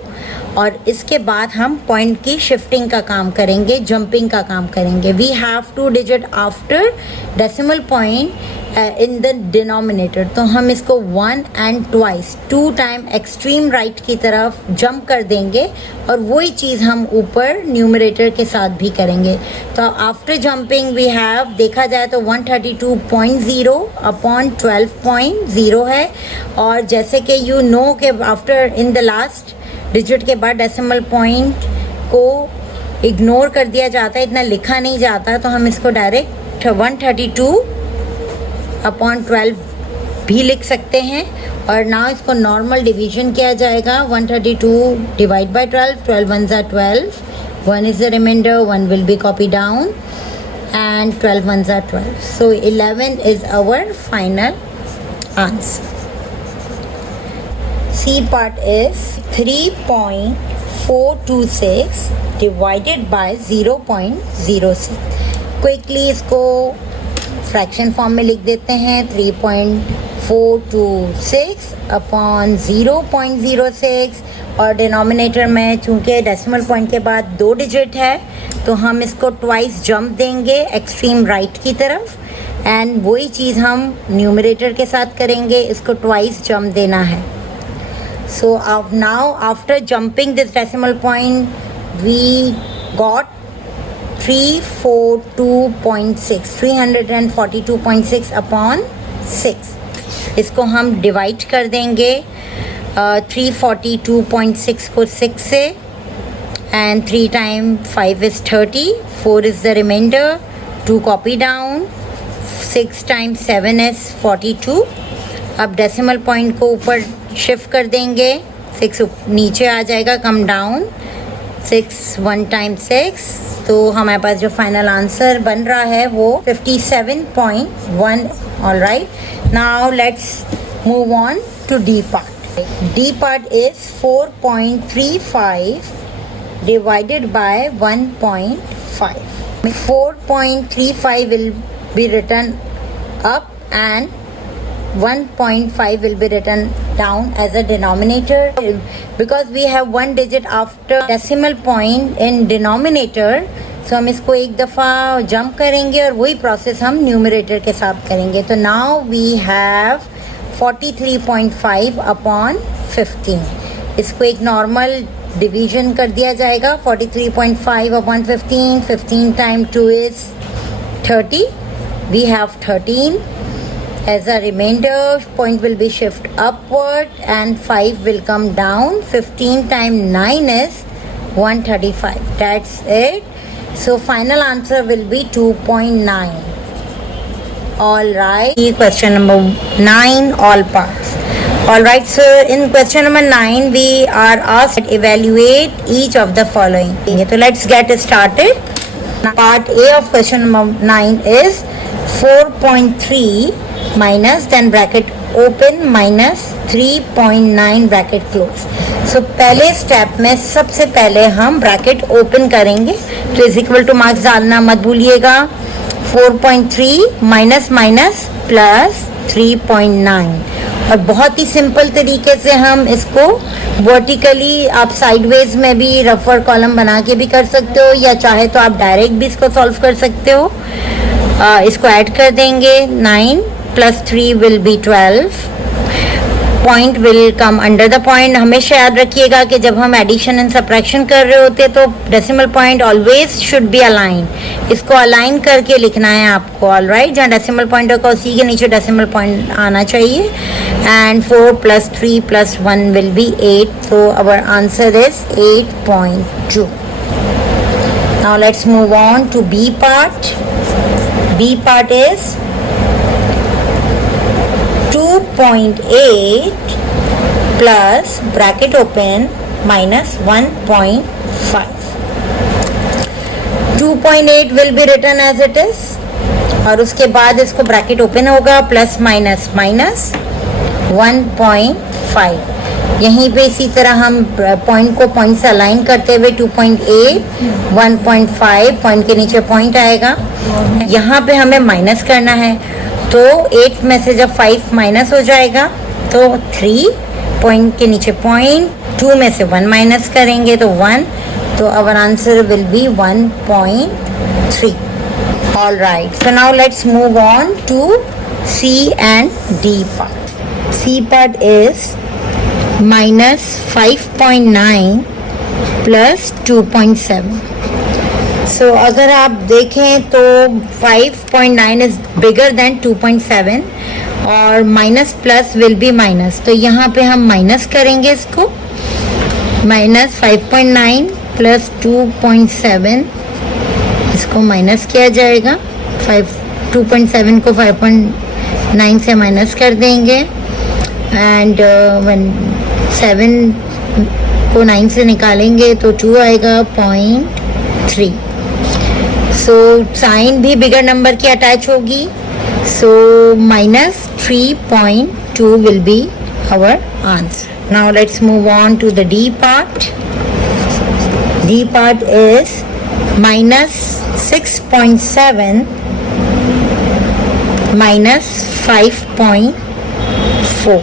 और इसके बाद हम पॉइंट की शिफ्टिंग का काम करेंगे, जंपिंग का काम करेंगे. We have 2 digit after decimal point in the denominator. तो हम इसको 1 and twice 2 time extreme right की तरफ जंप कर देंगे और वही चीज़ हम ऊपर न्यूमरेटर के साथ भी करेंगे. तो आफ्टर जंपिंग वी हैव देखा जाए तो 132.0 अपॉन 12.0 है. और जैसे कि यू नो कि after in the last digit के बाद डेसिमल पॉइंट को इग्नोर कर दिया जाता है, इतना लिखा नहीं जाता. तो हम इसको डायरेक्ट 132 अपॉन 12 भी लिख सकते हैं. और ना इसको नॉर्मल डिवीजन किया जाएगा. 132 divide by 12, 12 ones are 12, 1 is the remainder, 1 will be copied down and 12 ones are 12. So 11 is our final answer. C part is 3.426 divided by 0.06. Quickly इसको फ्रैक्शन फॉर्म में लिख देते हैं. 3.426 अपॉन 0.06. और डिनोमिनेटर में चूँकि डेसिमल पॉइंट के बाद 2 डिजिट है तो हम इसको ट्वाइस जंप देंगे एक्सट्रीम राइट की तरफ, एंड वही चीज़ हम न्यूमरेटर के साथ करेंगे, इसको ट्वाइस जंप देना है. So now after jumping this decimal point we got 342.6 342.6 upon 6. इसको हम डिवाइड कर देंगे 342.6 को 6 से, and 3 times 5 is 30, 4 is the remainder, 2 copy down, 6 times 7 is 42. अब डेसिमल पॉइंट को ऊपर शिफ्ट कर देंगे, 6 नीचे आ जाएगा, कम डाउन, 6 1 times 6. तो हमारे पास जो फाइनल आंसर बन रहा है वो 57.1. All right, now let's move on to D part. D part is 4.35 divided by 1.5. 4.35 will be written up and 1.5 will be written down as a denominator. Because we have one digit after decimal point in denominator, so हम इसको एक दफ़ा जंप करेंगे और वही प्रोसेस हम न्यूमरेटर के साथ करेंगे. तो now we have 43.5 upon 15. इसको एक नॉर्मल डिवीजन कर दिया जाएगा. 43.5 upon 15. 15 times 2 is 30. We have 13. As a remainder, point will be shift upward and 5 will come down. 15 times 9 is 135. That's it. So final answer will be 2.9. All right. Question number 9, all parts. All right. So in question number 9, we are asked to evaluate each of the following. So let's get started. Part A of question number 9 is 4.3 minus, then bracket open, minus 3.9 bracket close. So पहले स्टेप में सबसे पहले हम ब्रैकेट ओपन करेंगे. तो इज इक्वल टू मार्क्स डालना मत भूलिएगा. 4.3 माइनस माइनस प्लस 3.9. और बहुत ही सिंपल तरीके से हम इसको वर्टिकली, आप साइडवेज में भी रफर कॉलम बना के भी कर सकते हो, या चाहे तो आप डायरेक्ट भी इसको सॉल्व कर सकते हो. इसको ऐड कर देंगे. 9 plus 3 will be 12. Point will come under the point. हमेशा याद रखिएगा कि जब हम एडिशन एंड सब्ट्रैक्शन कर रहे होते तो decimal point always should be align. इसको अलाइन करके लिखना है आपको. ऑल राइट, जहाँ डेसिमल पॉइंट होगा उसी के नीचे डेसिमल पॉइंट आना चाहिए. And 4 plus 3 plus 1 will be 8. So our answer is 8.2. Now let's move on to B part. B part is 2.8 plus bracket open minus 1.5. 2.8 will be written as it is, और उसके बाद इसको ब्रैकेट ओपन होगा, प्लस माइनस माइनस 1.5. यहीं पे इसी तरह हम पॉइंट को पॉइंट से अलाइन करते हुए 2.8 1.5 पॉइंट के नीचे पॉइंट आएगा. यहाँ पे हमें माइनस करना है, तो 8 में से जब 5 माइनस हो जाएगा तो 3 पॉइंट के नीचे पॉइंट, 2 में से 1 माइनस करेंगे तो 1. तो our answer will be 1.3. All right, so now let's move on to C and D part. C part is minus 5.9 plus 2.7. So अगर आप देखें तो 5.9 is bigger than 2.7 और minus plus will be minus. तो यहाँ पे हम माइनस करेंगे इसको. माइनस 5.9 प्लस 2.7, इसको माइनस किया जाएगा. 2.7 को 5.9 से माइनस कर देंगे, एंड 7 को 9 से निकालेंगे तो 2 आएगा 0.3. सो साइन भी बिगर नंबर की अटैच होगी. So minus 3.2 will be our answer. Now let's move on to the D part. D part is minus 6.7 minus 5.4.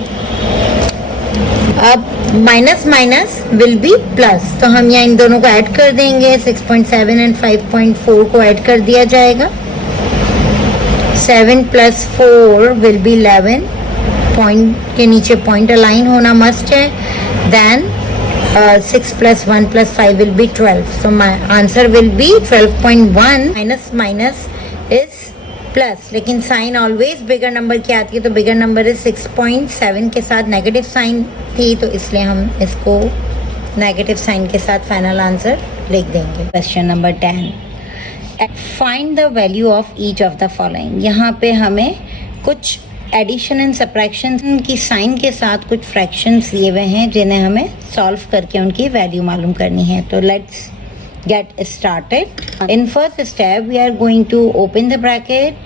अब minus minus will be plus, तो हम यहाँ इन दोनों को ऐड कर देंगे. 6.7 एंड 5.4 को ऐड कर दिया जाएगा. 7 प्लस 4 विल बी 11. पॉइंट के नीचे पॉइंट अलाइन होना मस्ट है. Then 6 plus 1 plus 5 will be 12. So my answer will be 12.1. Minus minus is plus, लेकिन साइन ऑलवेज बिगर नंबर की आती है, तो बिगर नंबर इज 6.7 के साथ नेगेटिव साइन थी, तो इसलिए हम इसको नेगेटिव साइन के साथ फाइनल आंसर लिख देंगे. Question number 10. Find the value of each of the following. यहाँ पे हमें कुछ एडिशन एंड सब्ट्रैक्शन की साइन के साथ कुछ फ्रैक्शंस दिए हुए हैं जिन्हें हमें सॉल्व करके उनकी वैल्यू मालूम करनी है. तो let's get started. In first step we are going to open the bracket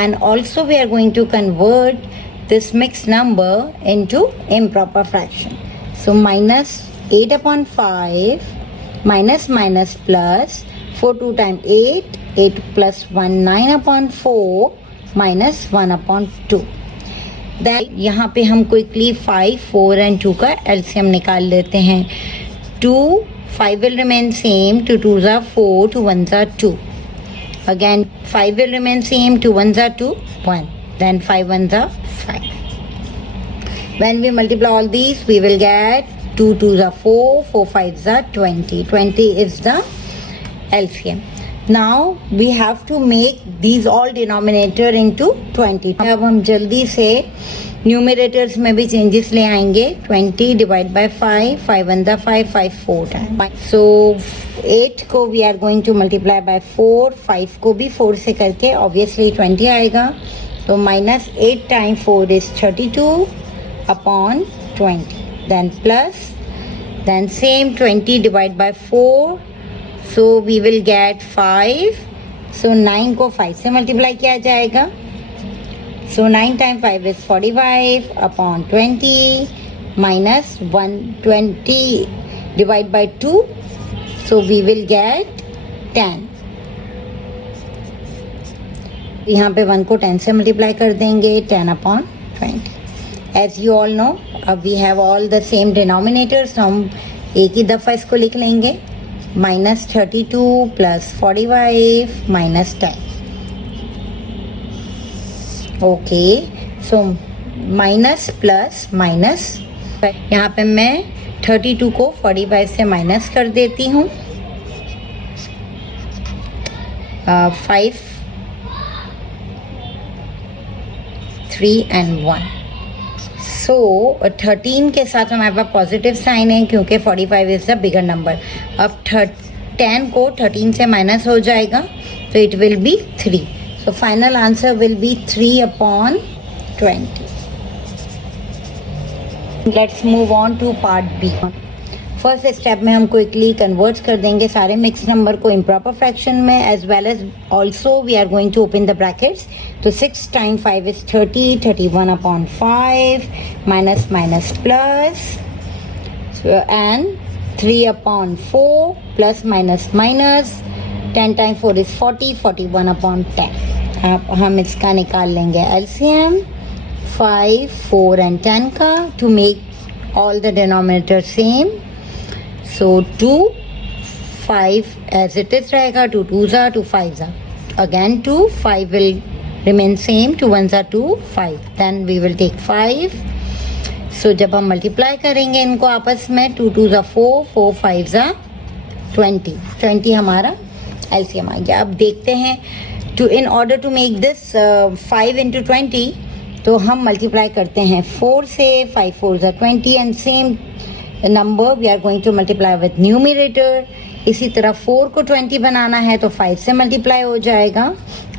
and also we are going to convert this mixed number into improper fraction. So minus 8 upon 5 minus minus plus 4 2 times 8, 8 plus 1 9 upon 4 minus 1 upon 2. Then यहाँ पे हम क्विकली 5 4 and 2 का एलसीएम निकाल लेते हैं. 2 5 will remain same, 2 2s are 4, 2 1s are 2. Again 5 will remain same, 2 1s are 2, 1. Then 5 1s are 5. When we multiply all these, we will get 2 2s are 4, 4 5s are 20. 20 is the LCM. Now we have to make these all denominator into 20. अब हम जल्दी से न्यूमरेटर्स में भी चेंजेस ले आएंगे. 20 divide by 5, 5 1 the 5, 5 4 time. So 8 को we are going to multiply by 4, 5 को भी 4 से करके ऑब्वियसली 20 आएगा. तो minus 8 time 4 is 32 upon 20. Then plus, then same 20 divide by 4, so we will get 5. So 9 को 5 से मल्टीप्लाई किया जाएगा. So 9 times 5 is 45 upon 20 minus 120 divide by 2. So we will get 10. यहाँ पे 1 को 10 से मल्टीप्लाई कर देंगे. 10 upon 20. As you all know, अब we have all the same denominators. So हम एक ही दफ़ा इसको लिख लेंगे. minus 32 plus 45 minus 10. Okay, so minus plus minus, यहाँ पे मैं 32 को 45 से माइनस कर देती हूँ. 5 3 and 1. सो 13 के साथ हमारे पास पॉजिटिव साइन है क्योंकि 45 इज द बिगर नंबर. अब 10 को 13 से माइनस हो जाएगा, तो it will be 3. So final answer will be 3 upon 20. Let's move on to part B. First step में हम क्विकली कन्वर्ट कर देंगे सारे मिक्स नंबर को इम्प्रॉपर फ्रैक्शन में, as well as also we are going to open the brackets. तो 6 time 5 is 30, 31 upon 5 minus minus plus and 3 upon 4 plus minus minus. 10 time 4 is 40, 41 upon 10. अब हम इसका निकाल लेंगे एलसीएम 5 4 एंड 10 का to make all the denominator same. So 2 5 as it is रहेगा. 2 2s are 2 5s are again 2. 5 will remain same. 2 1s are 2, 5. Then we will take 5. So जब हम मल्टीप्लाई करेंगे इनको आपस में, 2 2s are 4, 4 5s are 20. 20 हमारा एलसीएम आ गया. अब देखते हैं, to in order to make this 5 into 20, तो हम मल्टीप्लाई करते हैं 4 से. 5 4s are 20 and same number we are going to multiply with numerator. इसी तरह 4 को 20 बनाना है तो 5 से मल्टीप्लाई हो जाएगा,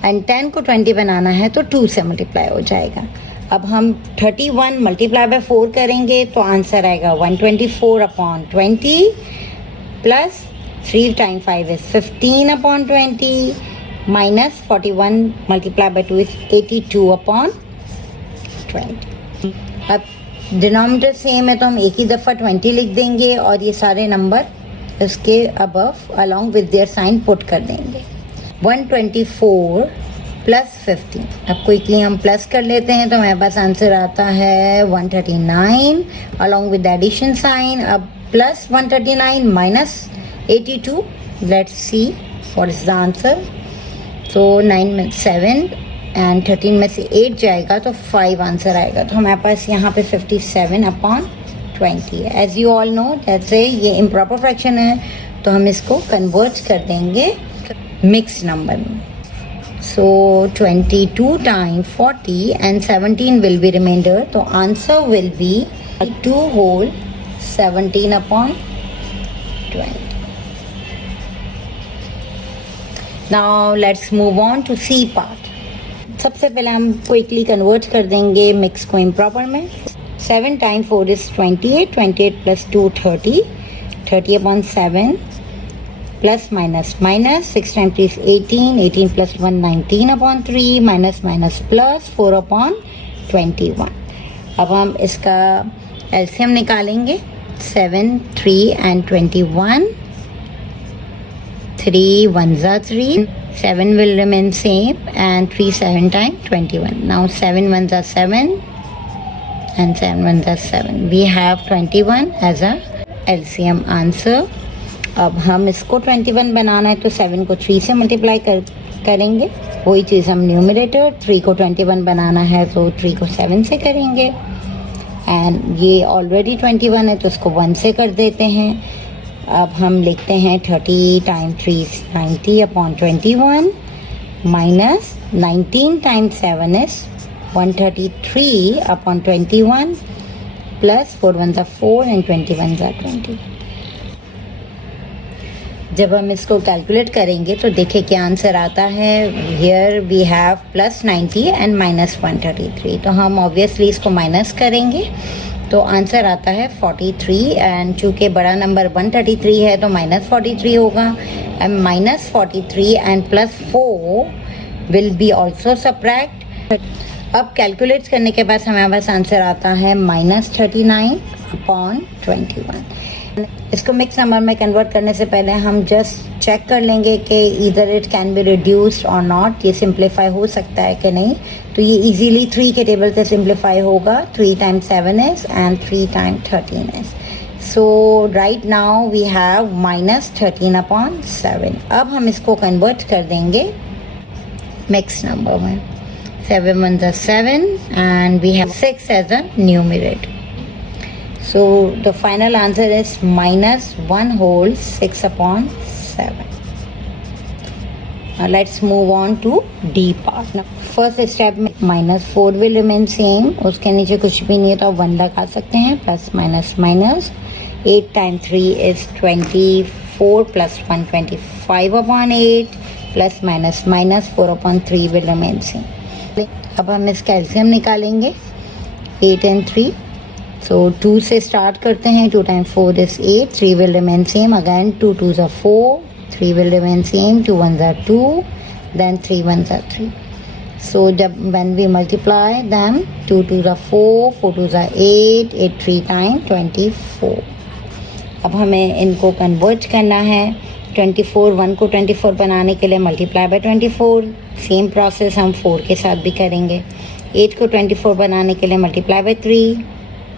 एंड 10 को 20 बनाना है तो 2 से मल्टीप्लाई हो जाएगा. अब हम 31 मल्टीप्लाई बाय 4 करेंगे तो आंसर आएगा 124 upon 20 plus 3 time 5 is 15 upon 20 minus 41 multiply by 2 is 82 upon 20. अब डिनोमिनेटर सेम है तो हम एक ही दफ़ा 20 लिख देंगे और ये सारे नंबर इसके above along with their sign put कर देंगे. 124 प्लस 15। अब क्विकली हम प्लस कर लेते हैं तो हमारे पास आंसर आता है 139 अलॉन्ग विद एडिशन साइन। अब plus 139 minus 82, let's see what is the answer. तो 9 में 7 एंड 13 में से 8 जाएगा तो 5 आंसर आएगा। तो हमारे पास यहाँ पे 57/20 है। एज यू ऑल नो जैसे ये इम्प्रॉपर फ्रैक्शन है तो हम इसको कन्वर्ट कर देंगे मिक्स नंबर में। So 22 time 40 and 17 will be reminder, तो answer will be 2 whole 17/20। Now let's move on to C part. सबसे पहले हम क्विकली कन्वर्ट कर देंगे मिक्स को इम्प्रॉपर में। 7 time 4 is 28, 28 plus 2 30, 30/7 plus minus minus 6 time 3 18, 18 plus 1 19/3 minus minus plus 4/21। अब हम इसका एलसीएम निकालेंगे। 7 3 and 21, 3 1s are 3, 7 will remain same and 3 7 times 21. Now 7 1s are 7 and 7 1s are 7. We have 21 as a LCM answer. अब हम इसको 21 बनाना है तो 7 को 3 से मल्टीप्लाई करेंगे। वही चीज़ हम न्यूमरेटर 3 को 21 बनाना है तो 3 को 7 से करेंगे एंड ये ऑलरेडी 21 है तो उसको 1 से कर देते हैं। अब हम लिखते हैं 30 time 3 90/21 minus 19 time 7 is 133/21 plus 4 1s are 4 and 21s are 20। जब हम इसको कैलकुलेट करेंगे तो देखिए क्या आंसर आता है। Here we have plus 90 and minus 133, तो हम ऑब्वियसली इसको माइनस करेंगे तो आंसर आता है 43 एंड चूँकि बड़ा नंबर 133 है तो माइनस 43 होगा and minus 43 and plus 4 will be also subtract. अब कैलकुलेट करने के बाद हमारे पास आंसर आता है -39/21। इसको मिक्स नंबर में कन्वर्ट करने से पहले हम जस्ट चेक कर लेंगे कि इधर इट कैन बी रिड्यूस्ड और नॉट, ये सिंप्लीफाई हो सकता है कि नहीं। तो ये इजीली 3 के टेबल से सिंप्लीफाई होगा। 3 time 7 is and 3 time 13 is. So right now we have -13/7। अब हम इसको कन्वर्ट कर देंगे मिक्स नंबर में। 7 1s are 7 and we have 6 as a numerator. So the final answer is -1 whole 6/7. Now let's move on to D part. Now first step में -4 will remain same, उसके नीचे कुछ भी नहीं है तो आप 1 लगा सकते हैं, plus minus minus 8 time 3 is 24 plus 1 25/8 plus minus minus 4/3 will remain same। अब हम इसका एलसीएम निकालेंगे 8 and 3। So 2 से स्टार्ट करते हैं। 2 time 4 is 8, 3 will remain same again, 2 2s are 4, 3 will remain same, 2 1s are 2, then 3 1s are 3. So जब when we multiply them 2 2s are 4, 4 2s are 8, 8 3 time 24। अब हमें इनको कन्वर्ट करना है। 24 1 को 24 बनाने के लिए मल्टीप्लाई बाय 24, सेम प्रोसेस हम 4 के साथ भी करेंगे। 8 को 24 बनाने के लिए मल्टीप्लाई बाय 3,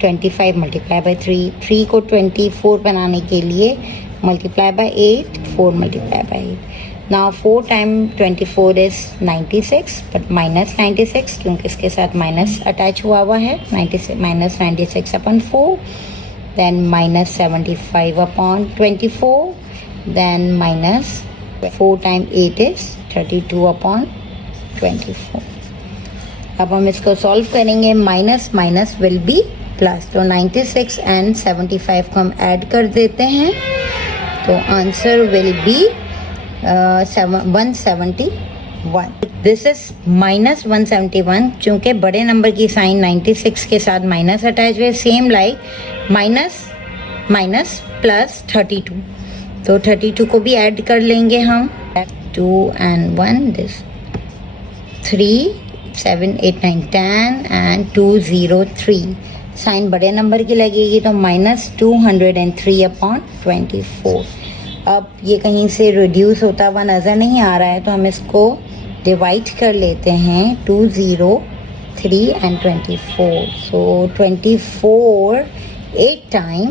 25 मल्टीप्लाई बाय 3, 3 को 24 बनाने के लिए multiply by 8, 4 multiply by 8। Now 4 time 24 is 96 but minus 96 क्योंकि इसके साथ माइनस अटैच हुआ है। 96 minus 96/4, then minus 75/24, then minus 4 time 8 is 32/24। अब हम इसको सॉल्व करेंगे। Minus minus will be plus, तो 96 एंड 75 को हम ऐड कर देते हैं तो answer will B 171। This is -171 चूँकि बड़े नंबर की साइन 96 के साथ माइनस अटैच हुए, same like minus minus plus 32, तो 32 को भी ऐड कर लेंगे हम। 2 and 1 दिस 3 7 8 9 10 and 203 साइन बड़े नंबर की लगेगी तो -203/24। अब ये कहीं से रिड्यूस होता हुआ नज़र नहीं आ रहा है तो हम इसको डिवाइड कर लेते हैं 2 0 3 and 24. So 24 8 टाइम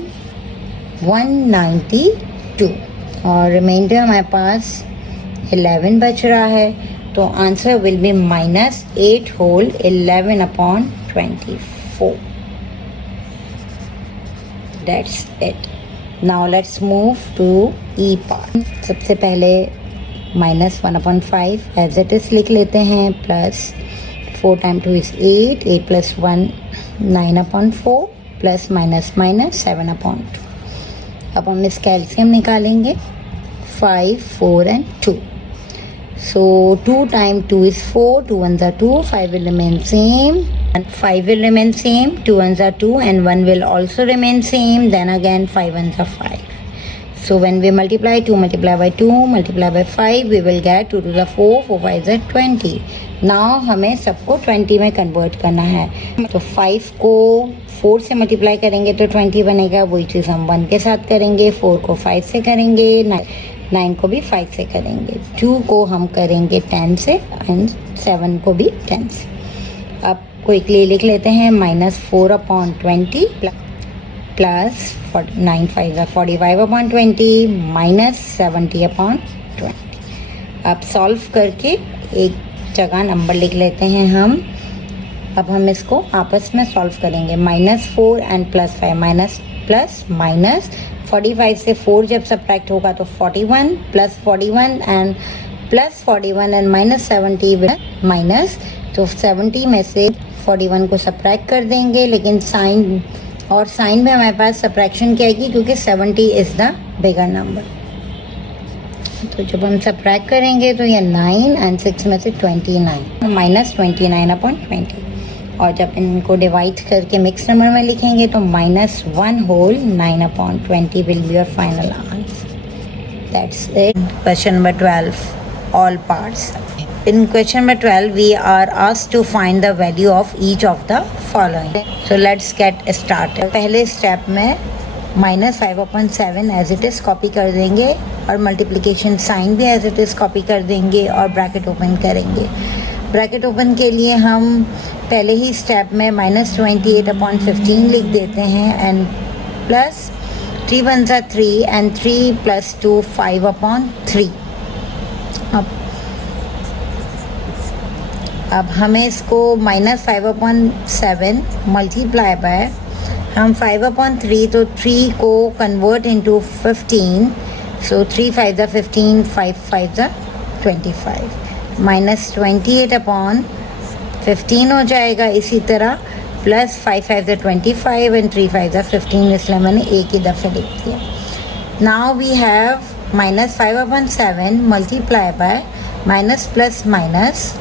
192 और रिमाइंडर हमारे पास 11 बच रहा है, तो answer will be -8 whole 11/24. That's it. Now let's move to E part. सबसे पहले -1/5 एज इट इज लिख लेते हैं, plus 4 time 2 is 8, 8 plus 1 9/4 plus minus 7/2. अब हम इस कैल्शियम निकालेंगे 5 4 and 2. So 2 times 2 is 4, 2 ones are 2, 5 will remain same and 5 will remain same, 2 ones are 2 and 1 will also remain same, then again 5 ones are 5. So when we multiply 2 multiply by 2 multiply by 5 we will get 2 to the 4, 4 5 is 20. Now हमें सबको 20 में कन्वर्ट करना है, तो 5 को 4 से मल्टीप्लाई करेंगे तो 20 बनेगा, वही चीज़ हम 1 के साथ करेंगे, 4 को 5 से करेंगे, 9 को भी 5 से करेंगे, 2 को हम करेंगे 10 से एंड 7 को भी 10 से. अब क्विकली लिख लेते हैं -4/20 प्लस 9 5 45/20 -70/20. अब सॉल्व करके एक जगह नंबर लिख लेते हैं हम. अब हम इसको आपस में सॉल्व करेंगे, -4 एंड +5 माइनस 45 से 4 जब सब्ट्रैक्ट होगा तो 41 प्लस 41 एंड -70 माइनस, तो 70 में से 41 को सब्ट्रैक्ट कर देंगे, लेकिन साइन में हमारे पास सब्ट्रैक्शन क्या आएगी क्योंकि 70 इज़ द बिगर नंबर. तो जब हम सब्ट्रैक्ट करेंगे तो ये 9 एंड 6 में से 29 -29/20. और जब इनको डिवाइड करके मिक्स नंबर में लिखेंगे तो -1 whole 9/20 will be your final answer. That's it. Question number 12 all parts. In question number 12 we are asked to find the value of each of the following. So let's get started. पहले स्टेप में -5/7 एज इट इज़ कॉपी कर देंगे और मल्टीप्लिकेशन साइन भी एज इट इज़ कॉपी कर देंगे और ब्रैकेट ओपन करेंगे. ब्रैकेट ओपन के लिए हम पहले ही स्टेप में -28/15 लिख देते हैं and plus 3 1s are 3 and 3 + 2 5/3. अब हमें इसको -5/7 मल्टीप्लाई बाय हम 5/3, तो 3 को convert into 15, so 3 5 are 15, 5 5 are 25, -28/15 हो जाएगा. इसी तरह प्लस 5 5 are 25 एंड 3 5 are 15, इसलिए मैंने एक ही दफ़े लिख दिया. Now we have -5/7 multiply by minus plus minus,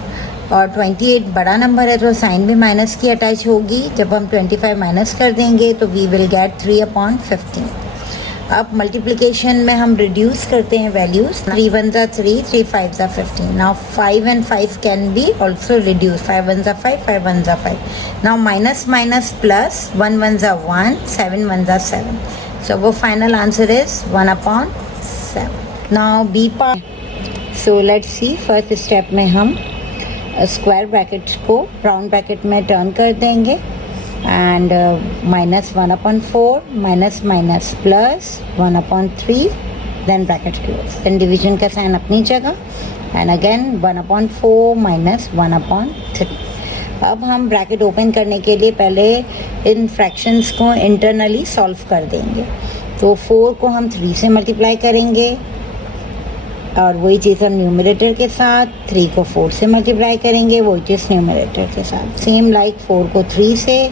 और 28 बड़ा नंबर है तो साइन भी माइनस की अटैच होगी. जब हम 25 माइनस कर देंगे तो वी विल गेट 3/15. अब मल्टीप्लिकेशन में हम रिड्यूस करते हैं values. 3 1s are 3, 3 5s are 15. Now 5 and 5 can be also reduce. 5 1s are 5, 5 1s are 5. Now minus minus plus 1 1s are 1, 7 1s are 7. So वो final answer is 1/7. Now B part. So let's see. First step में हम स्क्वायर ब्रैकेट को राउंड ब्रैकेट में टर्न कर देंगे and -1/4 minus minus plus 1/3, then bracket close, then division का साइन अपनी जगह एंड अगेन 1/4 माइनस 1/3. अब हम ब्रैकेट ओपन करने के लिए पहले इन फ्रैक्शंस को इंटरनली सॉल्व कर देंगे. तो 4 को हम 3 से मल्टीप्लाई करेंगे और वही चीज़ हम न्यूमरेटर के साथ, 3 को 4 से मल्टीप्लाई करेंगे, वही चीज़ न्यूमरेटर के साथ. सेम लाइक 4 को 3 से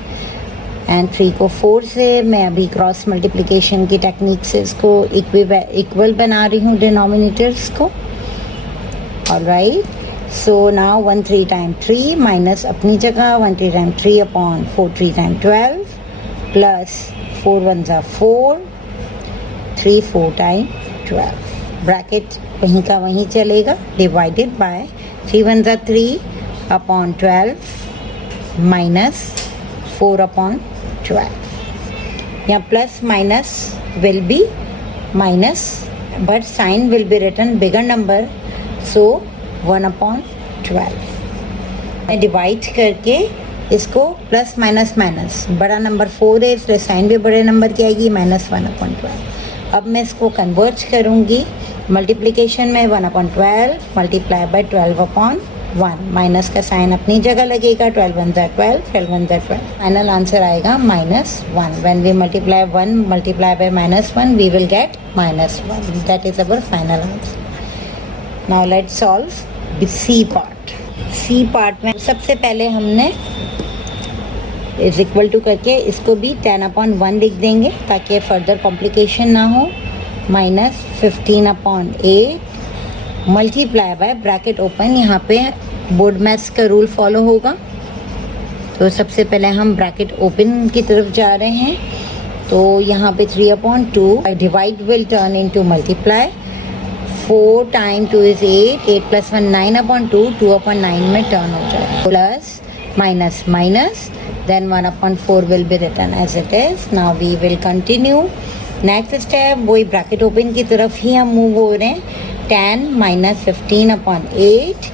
एंड 3 को 4 से. मैं अभी क्रॉस मल्टीप्लिकेशन की टेक्निक से इसको इक्वल बना रही हूँ डिनोमिनेटर्स को. Alright. So now 1 3 time 3 minus अपनी जगह 1 3 time 3/4, 3 time 12 plus 4 1s are 4, 3 4 time 12. Bracket वहीं का वहीं चलेगा. Divided by 3 1s are 3/12 minus 4/12. यहाँ plus minus will be minus but sign will be written bigger number, so 1/12. 12। Divide करके इसको प्लस माइनस माइनस, बड़ा नंबर 4 है इसलिए साइन भी बड़े नंबर की आएगी, -1/12। अब मैं इसको कन्वर्ट करूँगी मल्टीप्लिकेशन में, 1/12 मल्टीप्लाई बाय 12/1, माइनस का साइन अपनी जगह लगेगा, 12 1 12, 12 1 12, फाइनल आंसर आएगा -1। When we multiply 1 multiply by -1 we will get -1, that is our final answer. Now let's solve C part. C part में सबसे पहले हमने इज इक्वल टू करके इसको भी 10/1 लिख देंगे ताकि फर्दर कॉम्प्लिकेशन ना हो, -15/8 मल्टीप्लाई बाय ब्रैकेट ओपन, यहाँ पे बोर्ड मैथ्स का रूल फॉलो होगा। तो सबसे पहले हम ब्रैकेट ओपन की तरफ जा रहे हैं, तो यहाँ पे 3/2 divide will turn into multiply, 4 time 2 is 8, 8 + 1 9/2, 2/9 में टर्न हो जाए, plus minus minus, then 1/4 will be written as it is. Now we will continue. Next step, वही ब्रैकेट ओपन की तरफ ही हम मूव हो रहे हैं, 10 - 15/8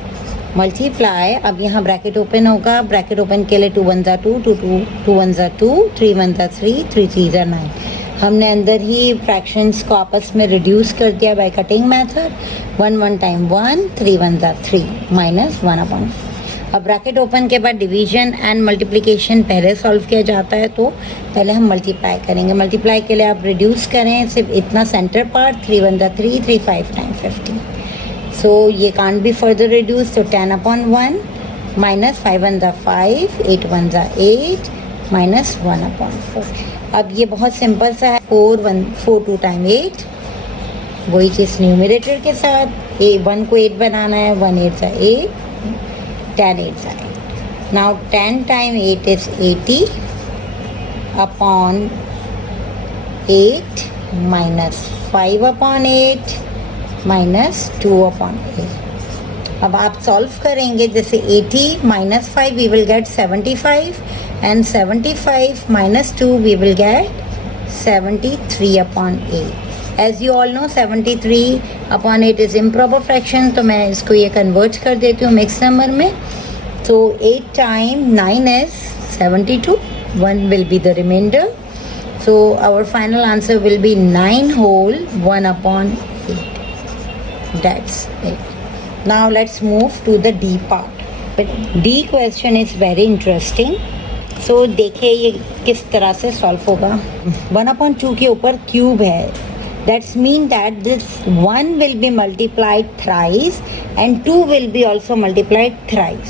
मल्टीप्लाई, अब यहाँ ब्रैकेट ओपन होगा, ब्रैकेट ओपन के लिए 2 1 2, 2 1 2, 3 1 3, 3 3 9। हमने अंदर ही फ्रैक्शंस को आपस में रिड्यूस कर दिया बाय कटिंग मेथड, 1 1 टाइम 1, 3 1 3 -1/4। अब ब्रैकेट ओपन के बाद डिवीजन एंड मल्टीप्लिकेशन पहले सॉल्व किया जाता है, तो पहले हम मल्टीप्लाई करेंगे। मल्टीप्लाई के लिए आप रिड्यूस करें सिर्फ इतना सेंटर पार्ट, 3 1 3, 3 5 टाइम 50, सो ये कांट बी फर्दर रिड्यूस, तो 10/1 -5 1 5, 8 1 8 -1/4। अब ये बहुत सिंपल सा है, 4 2 टाइम 8, वही चीज़ न्यूमरेटर के साथ, 1 को 8 बनाना है, 1 8 8, 10 8 8. Now 10 times 8 is 80 upon 8 minus 5/8 minus 2/8. अब आप सॉल्व करेंगे, जैसे 80 minus 5 we will get 75 and 75 minus 2 we will get 73/8. As you all know 73/8 is improper fraction, तो मैं इसको ये कन्वर्ट कर देती हूँ मिक्स नंबर में। तो 8 time 9 is 72, 1 will be the remainder, so our final answer will be 9 whole 1/8. That's it. Now let's move to the D part. But D question is very interesting. So देखिए ये किस तरह से सॉल्व होगा। 1/2 के ऊपर क्यूब है, that's mean that this 1 will be multiplied thrice and 2 will be also multiplied thrice.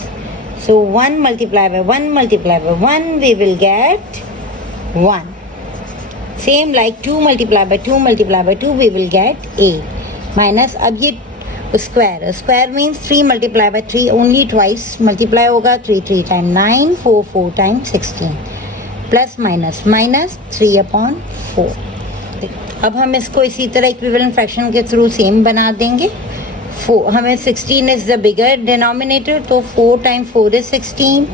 So 1 multiplied by 1 multiplied by 1 we will get 1. Same like 2 multiplied by 2 multiplied by 2 we will get 8 minus, अब ये square means 3 multiplied by 3 only twice multiply होगा, 3 3 times 9, 4 4 times 16 plus minus minus 3/4। अब हम इसको इसी तरह इक्विवेलेंट फ्रैक्शन के थ्रू सेम बना देंगे। हमें 16 इज द बिगर डिनोमिनेटर, तो 4 टाइम 4 इज 16,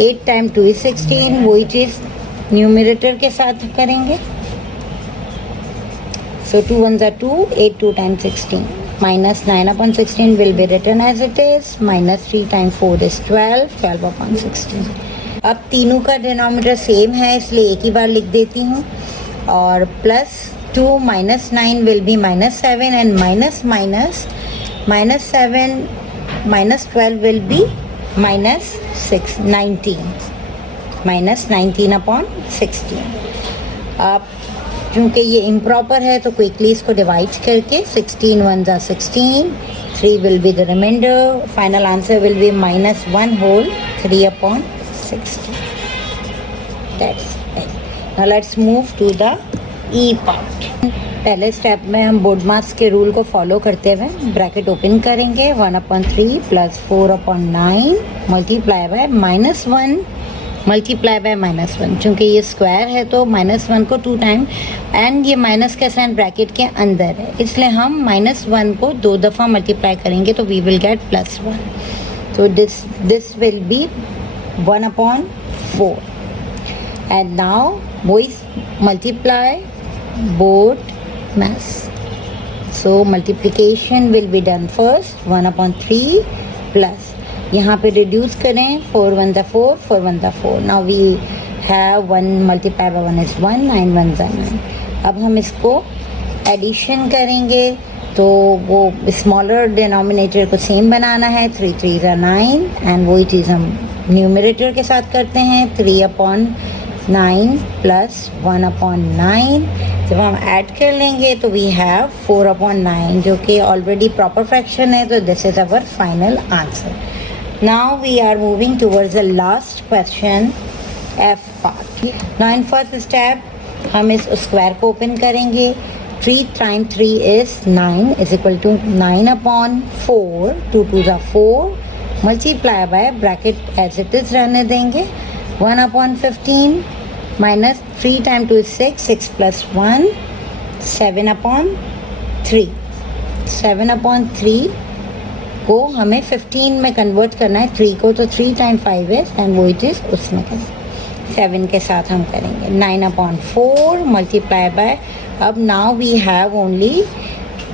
8 टाइम 2 इज 16, वही चीज़ न्यूमरेटर के साथ करेंगे। सो 2 1 2, 8 2 time 16 minus 9/16 will be written as it is, minus 3 times 4 is 12, 12/16। अब तीनों का डिनोमिनेटर सेम है इसलिए एक ही बार लिख देती हूँ, और plus 2 minus 9 will be -7 and minus 7 minus 12 will be -6, 19, minus 19/16। अब चूँकि ये इम्प्रॉपर है तो क्विकली इसको डिवाइड करके 16 1 16, 3 will be the remainder, final answer will be -1 whole 3/16। That's it. Now let's move to the E part. पहले स्टेप में हम बोर्ड मास के रूल को फॉलो करते हुए ब्रैकेट ओपन करेंगे, 1/3 plus 4/9 multiply by -1 multiply by -1। चूँकि ये स्क्वायर है तो -1 को 2 टाइम, एंड ये माइनस का साइन ब्रैकेट के अंदर है इसलिए हम -1 को 2 दफ़ा मल्टीप्लाई करेंगे तो वी विल गेट +1। तो this will be 1/4 and now वही multiply board mass. So multiplication will be done first, 1/3 plus यहाँ पे रिड्यूस करें, 4 1 ज़ा 4, 4 1 ज़ा 4. Now we have 1 multiply by 1 is 1, 9 1 ज़ा 9. अब हम इसको एडिशन करेंगे तो वो स्मॉलर डिनोमिनेटर को सेम बनाना है. 3 3 ज़ा 9 एंड वही चीज़ हम न्यूमरेटर के साथ करते हैं. 3/9 प्लस 1/9. जब हम ऐड कर लेंगे तो वी हैव 4/9 जो कि ऑलरेडी प्रॉपर फ्रैक्शन है. तो this is our final answer. Now we are moving towards the last question, F part. Now in first step हम इस स्क्वायर को ओपन करेंगे. 3 times 3 is 9 is equal to 9/4. 2 2 ज़ा 4 multiply by bracket as it is रहने देंगे. 1/15 माइनस 3 times 2 is 6, 6 plus 1 7/3. 7/3 को हमें 15 में कन्वर्ट करना है. 3 को तो 3 times 5 है एंड वो चीज़ उसमें करें. 7 के साथ हम करेंगे 9/4 मल्टीप्लाई बाय. अब now we have only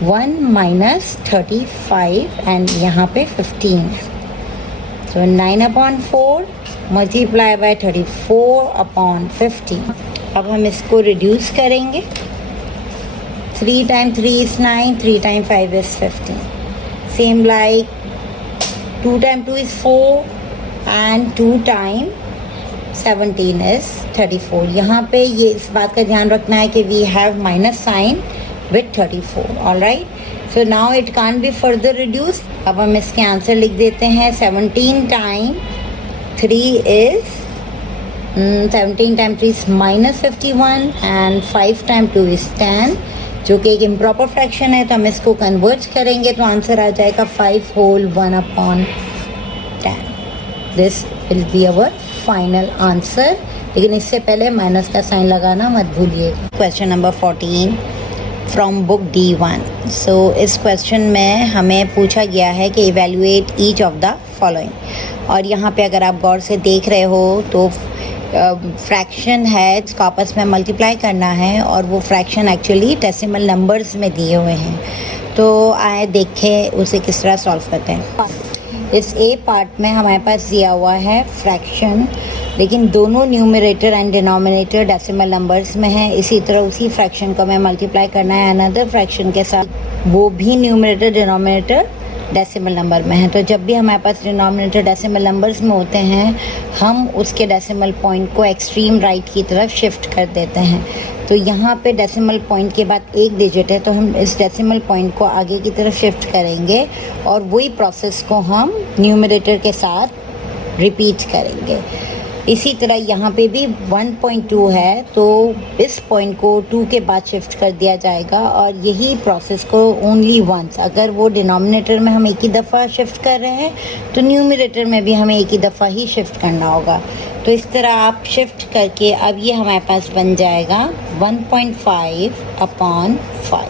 1 minus 35 and यहाँ पे 15 है. So 9/4 multiply by 34/15. अब हम इसको रिड्यूस करेंगे. 3 times 3 is 9, 3 times 5 is 15. Same like 2 times 2 is 4 and 2 times 17 is 34. यहाँ पे ये इस बात का ध्यान रखना है कि we have minus sign with 34. All right. So now it can't be further reduce. अब हम इसके आंसर लिख देते हैं. 17 times 3 is 17 times 3 is minus 51 and 5 times 2 is 10 जो कि एक इम्प्रॉपर फ्रैक्शन है. तो हम इसको कन्वर्ट करेंगे तो आंसर आ जाएगा 5 whole 1/10. This will be our final answer. लेकिन इससे पहले माइनस का साइन लगाना मत भूलिएगा. Question number 14 from book D1. सो इस क्वेश्चन में हमें पूछा गया है कि evaluate each of the following. और यहाँ पे अगर आप गौर से देख रहे हो तो फ्रैक्शन है इसको आपस में मल्टीप्लाई करना है और वो फ्रैक्शन एक्चुअली डेसिमल नंबर्स में दिए हुए हैं. तो आए देखें उसे किस तरह सॉल्व करते हैं. इस ए पार्ट में हमारे पास दिया हुआ है फ्रैक्शन, लेकिन दोनों numerator and denominator decimal numbers में है. इसी तरह उसी फ्रैक्शन को हमें मल्टीप्लाई करना है अनदर फ्रैक्शन के साथ, वो भी न्यूमरेटर डिनोमिनेटर डेसिमल नंबर में है. तो जब भी हमारे पास डिनोमिनेटर डेसिमल नंबर्स में होते हैं हम उसके डेसिमल पॉइंट को एक्सट्रीम राइट की तरफ शिफ्ट कर देते हैं. तो यहाँ पे डेसिमल पॉइंट के बाद एक डिजिट है तो हम इस डेसिमल पॉइंट को आगे की तरफ शिफ्ट करेंगे और वही प्रोसेस को हम न्यूमरेटर के साथ रिपीट करेंगे. इसी तरह यहाँ पे भी 1.2 है तो इस पॉइंट को 2 के बाद शिफ्ट कर दिया जाएगा और यही प्रोसेस को ओनली वंस. अगर वो डिनोमिनेटर में हम एक ही दफ़ा शिफ्ट कर रहे हैं तो न्यूमरेटर में भी हमें एक ही दफ़ा ही शिफ्ट करना होगा. तो इस तरह आप शिफ्ट करके अब ये हमारे पास बन जाएगा 1.5/5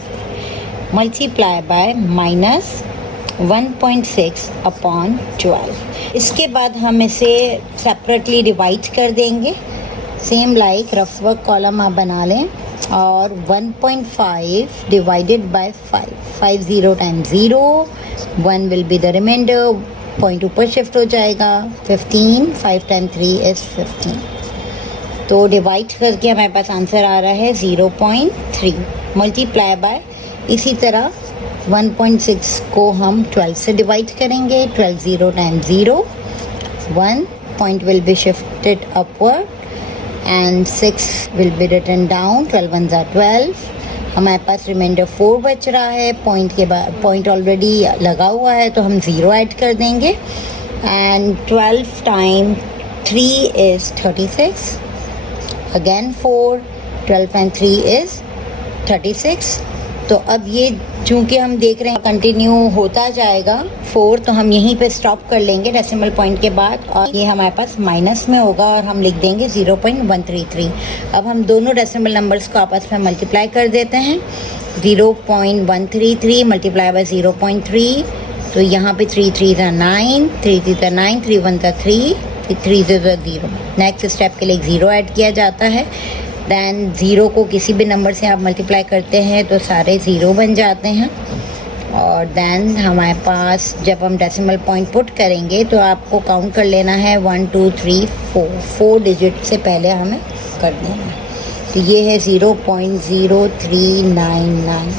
मल्टीप्लाई बाय माइनस 1.6/12. इसके बाद हम इसे सेपरेटली डिवाइड कर देंगे. Same like rough work column आप बना लें और 1.5 divided by 5. 5 0 times 0, 1 will be the remainder. Point ऊपर शिफ्ट हो जाएगा. 15, 5 टाइम्स 3 इज़ 15. तो डिवाइड करके हमारे पास आंसर आ रहा है 0.3 मल्टीप्लाई बाय. इसी तरह 1.6 को हम 12 से डिवाइड करेंगे. 12 0 times 0, 1 point will be shifted upward and 6 will be written down. 12 1 ज़ा 12. हमारे पास रिमाइंडर 4 बच रहा है. पॉइंट के बाद पॉइंट ऑलरेडी लगा हुआ है तो हम 0 ऐड कर देंगे. And 12 time 3 is 36. Again 4. 12 time 3 is 36. तो अब ये चूँकि हम देख रहे हैं कंटिन्यू होता जाएगा 4 तो हम यहीं पे स्टॉप कर लेंगे डेसिमल पॉइंट के बाद और ये हमारे पास माइनस में होगा और हम लिख देंगे 0.133. अब हम दोनों डेसिमल नंबर्स को आपस में मल्टीप्लाई कर देते हैं. 0.133 मल्टीप्लाई बाय 0.3 तो यहाँ पे 3 3 ज़ा 9, 3 3 ज़ा 9, 3 1 ज़ा 3, 3 ज़ा 0. नेक्स्ट स्टेप के लिए 0 ऐड किया जाता है. दैन 0 को किसी भी नंबर से आप मल्टीप्लाई करते हैं तो सारे 0 बन जाते हैं और देन हमारे पास जब हम डेसिमल पॉइंट पुट करेंगे तो आपको काउंट कर लेना है 1 2 3 4 डिजिट से पहले हमें कर देना है। तो ये है 0.0399।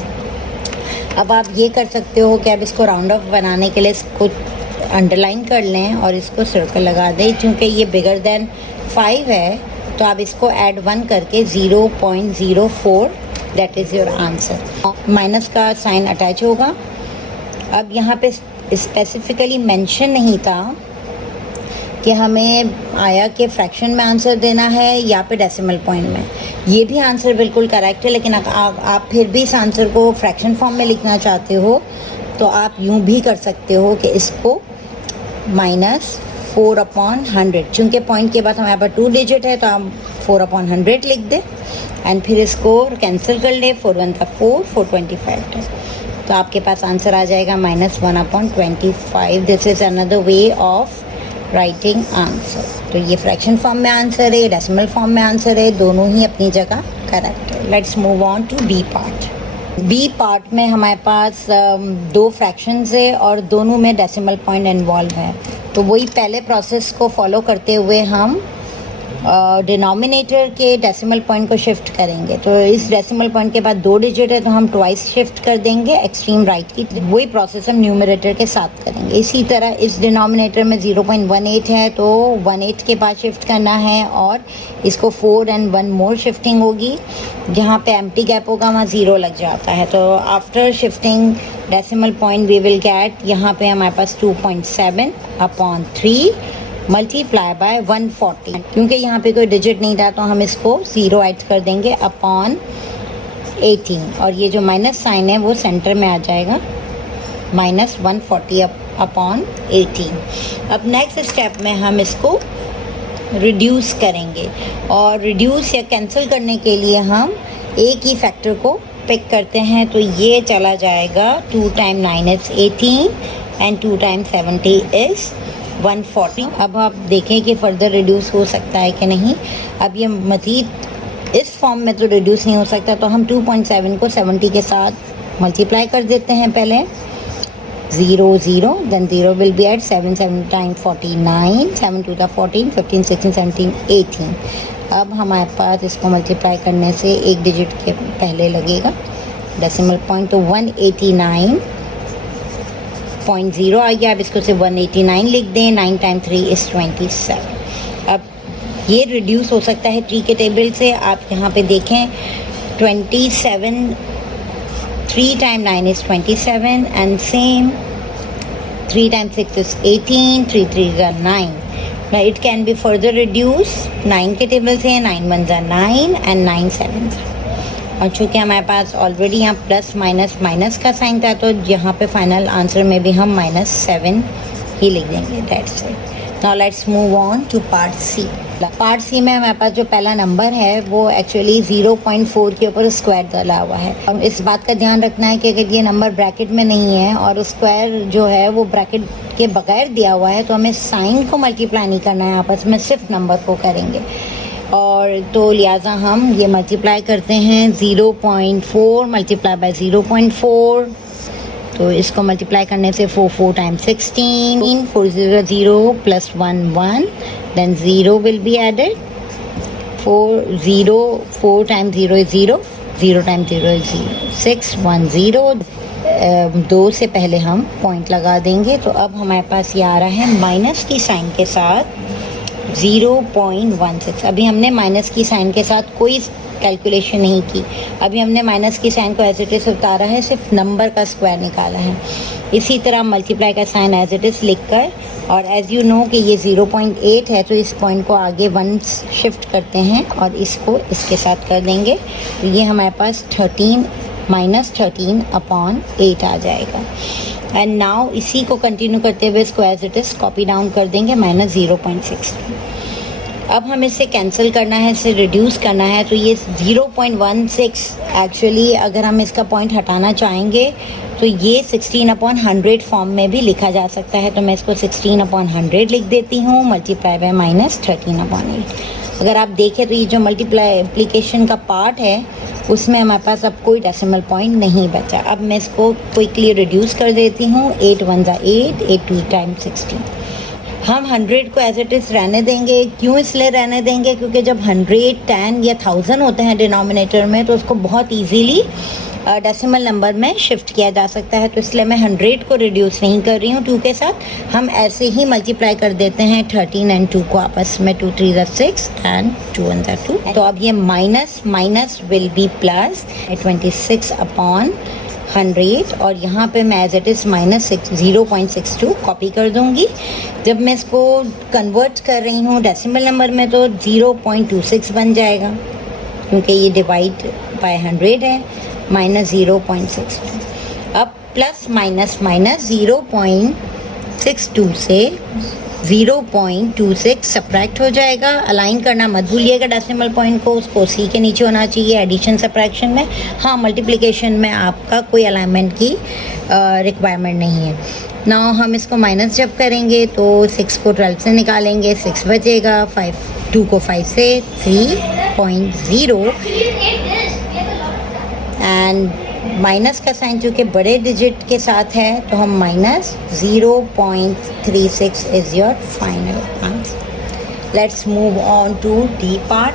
अब आप ये कर सकते हो कि आप इसको राउंड ऑफ बनाने के लिए इसको अंडरलाइन कर लें और इसको सर्कल लगा दें। क्योंकि ये बिगर देन 5 है तो आप इसको ऐड 1 करके 0.04 that is your answer. Minus का साइन अटैच होगा। अब यहाँ पे स्पेसिफिकली मेंशन नहीं था कि हमें आया कि फ्रैक्शन में आंसर देना है या पे डेसिमल पॉइंट में। ये भी आंसर बिल्कुल करेक्ट है, लेकिन आप फिर भी इस आंसर को फ्रैक्शन फॉर्म में लिखना चाहते हो तो आप यूँ भी कर सकते हो कि इसको -4/100, चूँकि पॉइंट के बाद हमारे पास 2 डिजिट है तो आप 4/100 लिख दें एंड फिर इसको कैंसिल कर ले। 4 1 4 425 तो आपके पास आंसर आ जाएगा -1/25। This is another way of writing answer. तो ये फ्रैक्शन फॉर्म में आंसर है, डेसिमल फॉर्म में आंसर है, दोनों ही अपनी जगह करेक्ट है। Let's move on to B part. B part में हमारे पास 2 फ्रैक्शंस है और दोनों में डेसिमल पॉइंट इन्वॉल्व है। तो वही पहले प्रोसेस को फॉलो करते हुए हम डिनोमिनेटर के डेसिमल पॉइंट को शिफ्ट करेंगे। तो इस डेसिमल पॉइंट के बाद 2 डिजिट है तो हम ट्वाइस शिफ्ट कर देंगे एक्सट्रीम राइट की। वही प्रोसेस हम न्यूमरेटर के साथ करेंगे। इसी तरह इस डिनोमिनेटर में 0.18 है तो 18 के बाद शिफ्ट करना है और इसको 4 and 1 मोर शिफ्टिंग होगी। जहाँ पे एम्प्टी गैप होगा वहाँ 0 लग जाता है। तो after shifting decimal point we will get, यहाँ पे हमारे पास 2.7/3 मल्टीप्लाई बाय 140। क्योंकि यहाँ पे कोई डिजिट नहीं था तो हम इसको 0 ऐड कर देंगे अपॉन 18 और ये जो माइनस साइन है वो सेंटर में आ जाएगा -140/18। अब नेक्स्ट स्टेप में हम इसको रिड्यूस करेंगे और रिड्यूस या कैंसिल करने के लिए हम एक ही फैक्टर को पिक करते हैं। तो ये चला जाएगा 2 × 9 is 18 and 2 × 70 is 140। अब आप देखें कि फर्दर रिड्यूस हो सकता है कि नहीं। अब ये मज़ीद इस फॉर्म में तो रिड्यूस नहीं हो सकता, तो हम 2.7 को 70 के साथ मल्टीप्लाई कर देते हैं। पहले 0 0 then 0 will be at 7 7 times 49 7 2 14 15 16 17 18। अब हमारे पास इसको मल्टीप्लाई करने से एक डिजिट के पहले लगेगा डेसिमल पॉइंट, तो 189.0 आ गया। अब इसको सिर्फ 189 लिख दें। 9 × 3 is 27। अब ये रिड्यूस हो सकता है 3 के टेबल से। आप यहाँ पे देखें 27, 3 × 9 is 27 and same 3 × 6 is 18, 3 3 are 9। Now it can be further reduced 9 के टेबल से, 9 1 are 9 and 9 7 are। और चूँकि हमारे पास ऑलरेडी यहाँ प्लस माइनस का साइन था तो यहाँ पे फाइनल आंसर में भी हम -7 ही लिख देंगे। That's it. Now let's move on to part C. Part C में हमारे पास जो पहला नंबर है वो एक्चुअली 0.4 के ऊपर स्क्वायर डाला हुआ है। और इस बात का ध्यान रखना है कि अगर ये नंबर ब्रैकेट में नहीं है और स्क्वायर जो है वो ब्रैकेट के बगैर दिया हुआ है तो हमें साइन को मल्टीप्लाई नहीं करना है, आपस में सिर्फ नंबर को करेंगे। और तो लिहाजा हम ये मल्टीप्लाई करते हैं 0.4 मल्टीप्लाई बाय 0.4। तो इसको मल्टीप्लाई करने से 4 4 times 16 4 0 0 plus 1 1 then 0 will be added. 4 times 0 is 0, 0 times 0 is 0, 6 1 0। 2 से पहले हम पॉइंट लगा देंगे। तो अब हमारे पास ये आ रहा है माइनस की साइन के साथ 0.16। अभी हमने माइनस की साइन के साथ कोई कैलकुलेशन नहीं की। अभी हमने माइनस की साइन को एज इट इज़ उतारा है, सिर्फ नंबर का स्क्वायर निकाला है। इसी तरह मल्टीप्लाई का साइन एज इट इज़ लिख कर, और एज़ यू नो कि ये 0.8 है तो इस पॉइंट को आगे 1 शिफ्ट करते हैं और इसको इसके साथ कर देंगे। तो ये हमारे पास -13/8 आ जाएगा। एंड नाउ इसी को कंटिन्यू करते हुए इसको as it is copy down कर देंगे -0.6। अब हम इसे कैंसिल करना है, इसे रिड्यूस करना है। तो ये 0.16 एक्चुअली अगर हम इसका पॉइंट हटाना चाहेंगे तो ये 16/100 फॉर्म में भी लिखा जा सकता है। तो मैं इसको 16/100 लिख देती हूँ मल्टीप्लाई बाय -13/8। अगर आप देखें तो ये जो मल्टीप्लिकेशन का पार्ट है उसमें हमारे पास अब कोई डेसिमल पॉइंट नहीं बचा। अब मैं इसको क्विकली रिड्यूस कर देती हूँ। 8 1 8, 8 2 टाइम्स 16। हम 100 को एज इट इज़ रहने देंगे। क्यों इसलिए रहने देंगे? क्योंकि जब 100, 10 या 1000 होते हैं डिनोमिनेटर में तो उसको बहुत ईजीली डेसिमल नंबर में शिफ्ट किया जा सकता है। तो इसलिए मैं 100 को रिड्यूस नहीं कर रही हूँ 2 के साथ, हम ऐसे ही मल्टीप्लाई कर देते हैं 13 एंड 2 को आपस में। 2 3 6 एंड 2 1 2। तो अब ये minus minus will be plus 26 upon 100 और यहाँ पे मैं as it is minus 0.62 copy कर दूँगी। जब मैं इसको कन्वर्ट कर रही हूँ डेसिमल नंबर में तो 0.26 बन जाएगा क्योंकि ये डिवाइड बाय 100 है। माइनस 0.62। अब प्लस माइनस माइनस 0.62 से 0.26 सब्ट्रैक्ट हो जाएगा। अलाइन करना मत भूलिएगा डेसिमल पॉइंट को, उसको सी के नीचे होना चाहिए एडिशन सब्ट्रैक्शन में। हाँ, मल्टीप्लिकेशन में आपका कोई अलाइनमेंट की रिक्वायरमेंट नहीं है। नाउ हम इसको माइनस जब करेंगे तो 6 को 12 से निकालेंगे, 6 बचेगा। 2 को 5 से 3.0 एंड माइनस का साइन चूँकि बड़े डिजिट के साथ है तो हम minus 0.36 is your final answer. Let's move on to D part.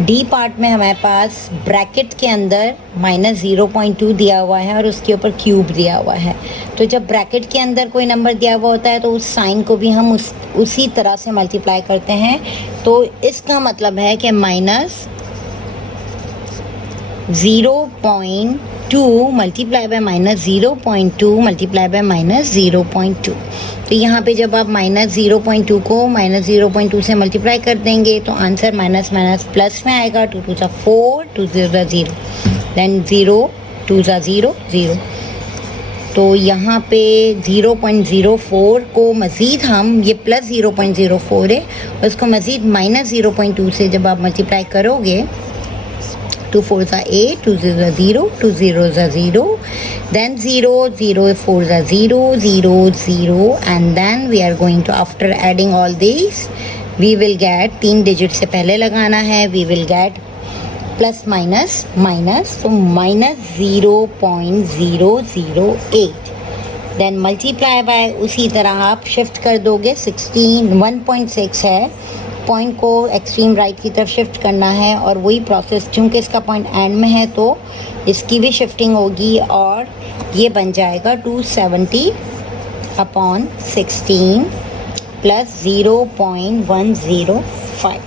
D part में हमारे पास ब्रैकेट के अंदर माइनस 0.2 दिया हुआ है और उसके ऊपर क्यूब दिया हुआ है। तो जब ब्रैकेट के अंदर कोई नंबर दिया हुआ होता है तो उस साइन को भी हम उसी तरह से मल्टीप्लाई करते हैं। तो इसका मतलब है कि minus 0.2 multiply by minus 0.2 multiply by minus 0.2। तो यहाँ पे जब आप माइनस 0.2 को माइनस 0.2 से मल्टीप्लाई कर देंगे तो आंसर माइनस माइनस प्लस में आएगा। 2 2 4, 2 0 0, देन 0 2 0 0। तो यहाँ पे 0.04 को मज़ीद हम, ये प्लस 0.04 है, उसको मज़ीद माइनस 0.2 से जब आप मल्टीप्लाई करोगे 2 4 8, 2 0 0, 2 0 0, then 0 0 4 0, 0 0, and then we are going to, after adding all these we will get 3 digit से पहले लगाना है, we will get plus minus minus, तो माइनस 0.008 देन मल्टीप्लाई बाय, उसी तरह आप शिफ्ट कर दोगे 1.6 है, पॉइंट को एक्सट्रीम राइट की तरफ शिफ्ट करना है और वही प्रोसेस, चूँकि इसका पॉइंट एंड में है तो इसकी भी शिफ्टिंग होगी और ये बन जाएगा 270 अपॉन 16 प्लस 0.105।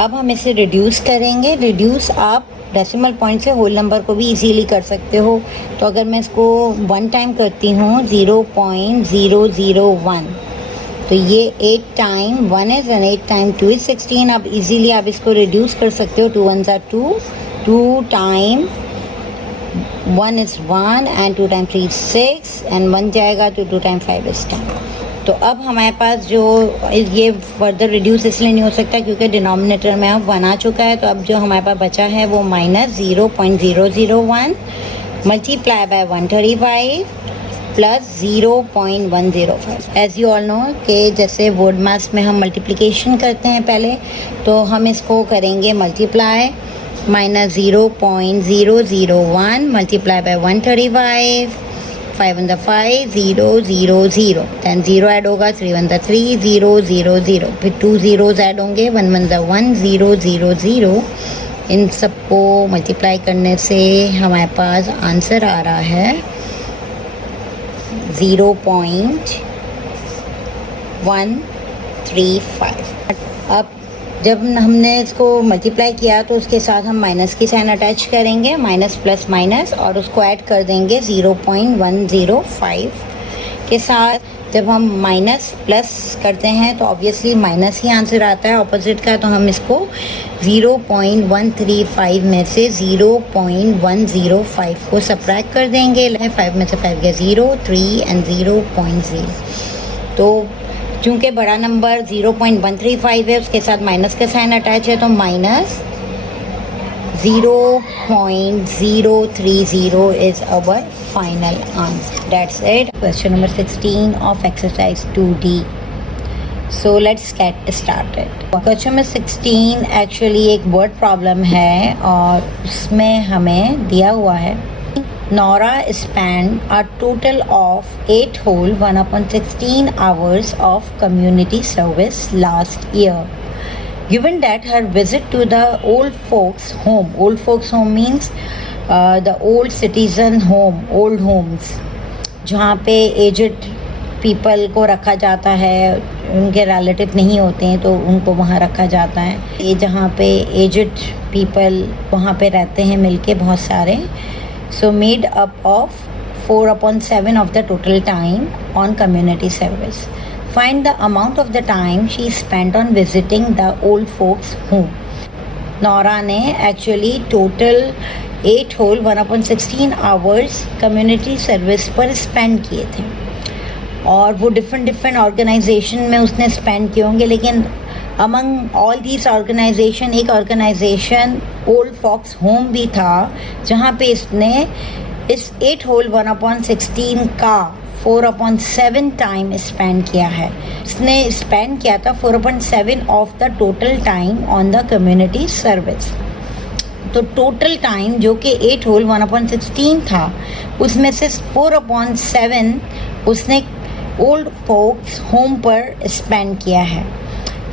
अब हम इसे रिड्यूस करेंगे। रिड्यूस आप डेसिमल पॉइंट से होल नंबर को भी इजीली कर सकते हो। तो अगर मैं इसको 1 टाइम करती हूँ 0.001, तो ये 8 time 1 is and 8 time 2 is 16। अब इजीली आप इसको रिड्यूस कर सकते हो। 2 1 2, 2 time 1 is 1 and 2 time 3 6 and 1 जाएगा तो 2 टाइम 5 इज़ 10। तो अब हमारे पास जो ये फर्दर रिड्यूस इसलिए नहीं हो सकता क्योंकि डिनोमिनेटर में अब 1 आ चुका है। तो अब जो हमारे पास बचा है वो minus 0.001 multiply by 135 plus 0.105। As you all no कि जैसे वर्ड मास में हम मल्टीप्लिकेशन करते हैं पहले, तो हम इसको करेंगे multiply. Minus 0.001 multiply by 135, 5 1 5 0 0 0, then 0 add होगा, 3 1 3 0 0 0, फिर 2 zeros ऐड होंगे, 1 1 1 0 0 0। इन सबको मल्टीप्लाई करने से हमारे पास आंसर आ रहा है 0.135। अब जब हमने इसको मल्टीप्लाई किया तो उसके साथ हम माइनस की साइन अटैच करेंगे, माइनस प्लस माइनस, और उसको ऐड कर देंगे 0.105 के साथ। जब हम माइनस प्लस करते हैं तो ऑब्वियसली माइनस ही आंसर आता है ऑपोजिट का। तो हम इसको 0.135 में से 0.105 को सब्ट्रैक्ट कर देंगे। 5 में से 5 गया 0, 3 एंड 0.0। तो चूँकि बड़ा नंबर 0.135 है, उसके साथ माइनस का साइन अटैच है, तो minus 0.030 is our final answer. That's it. Question number 16 of exercise 2D. So let's get started. Question number 16 actually एक वर्ड प्रॉब्लम है और उसमें हमें दिया हुआ है Nora spent a total of 8 whole 1/16 hours of community service last year. Given that her visit to the old folks home means the old citizen home, old homes, जहाँ पे एजड पीपल को रखा जाता है, उनके रिलेटिव नहीं होते हैं तो उनको वहाँ रखा जाता है। ये जहाँ पे एजड पीपल वहाँ पे रहते हैं मिलके बहुत सारे। So made up of 4/7 of the total time on community service. Find the amount of the time she spent on visiting the old folks home. Naura ने actually total 8 whole 1/16 hours community service पर स्पेंड किए थे और वो डिफरेंट ऑर्गेनाइजेशन में उसने स्पेंड किए होंगे, लेकिन अमंग ऑल दीज ऑर्गेनाइजेशन एक ऑर्गेनाइजेशन ओल्ड फॉक्स होम भी था जहाँ पे इसने इस 8 whole 1/16 का 4/7 टाइम स्पेंड किया है। इसने स्पेंड किया था 4/7 of the total time on the community service. तो टोटल टाइम जो कि 8 whole 1/16 था उसमें से 4/7 उसने ओल्ड फोक्स होम पर स्पेंड किया है।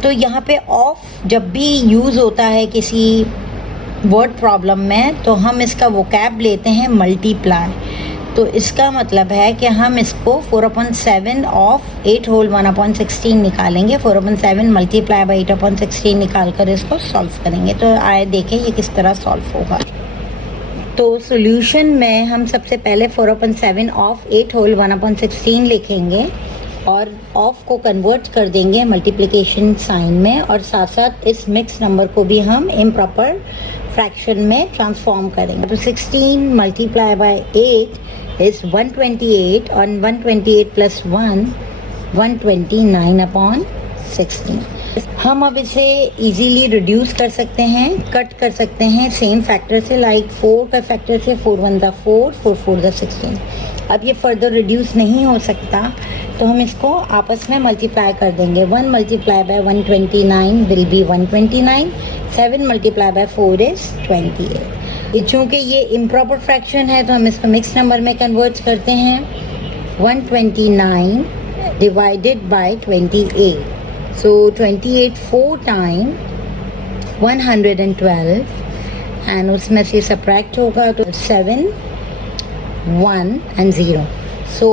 तो यहाँ पे ऑफ जब भी यूज़ होता है किसी वर्ड प्रॉब्लम में तो हम इसका वोकैब लेते हैं मल्टीप्लाई। तो इसका मतलब है कि हम इसको 4/7 ऑफ 8 whole 1/16 निकालेंगे, 4/7 मल्टीप्लाई बाई 8/16 निकाल कर इसको सॉल्व करेंगे। तो आए देखें ये किस तरह सॉल्व होगा। तो सॉल्यूशन में हम सबसे पहले 4/7 ऑफ 8 whole 1/16 लिखेंगे और ऑफ को कन्वर्ट कर देंगे मल्टीप्लिकेशन साइन में, और साथ साथ इस मिक्स नंबर को भी हम इम्प्रॉपर फ्रैक्शन में ट्रांसफॉर्म करेंगे। तो 16 मल्टीप्लाई बाय 8 इज 128 और 128 प्लस 1 129/16। हम अब इसे इजीली रिड्यूस कर सकते हैं, कट कर सकते हैं सेम फैक्टर से, लाइक 4 का फैक्टर से 4 1 4, 4 4 16। अब ये फर्दर रिड्यूस नहीं हो सकता तो हम इसको आपस में मल्टीप्लाई कर देंगे। 1 multiply bye 129 will be 129, 7 multiply by 4 is 28। चूँकि ये इम्प्रॉपर फ्रैक्शन है तो हम इसको मिक्स नंबर में कन्वर्ट करते हैं। 129 divided by 28, so 28 4 time 112 and उसमें से सब्ट्रैक्ट होगा तो 7 1 and 0। सो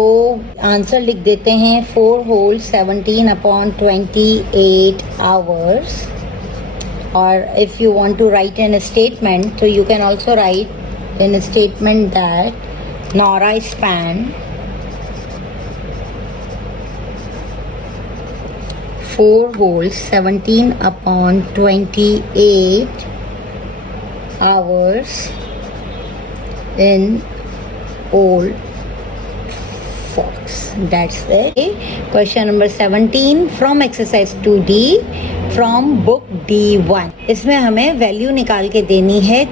आंसर लिख देते हैं 4 whole 17/28 hours। और if you want to write in statement तो you can also write in statement that Nora spent 4 whole 17/28 hours in old fox. That's it. Question number 17 from exercise 2D from book D1। इसमें हमें वैल्यू निकाल के देनी है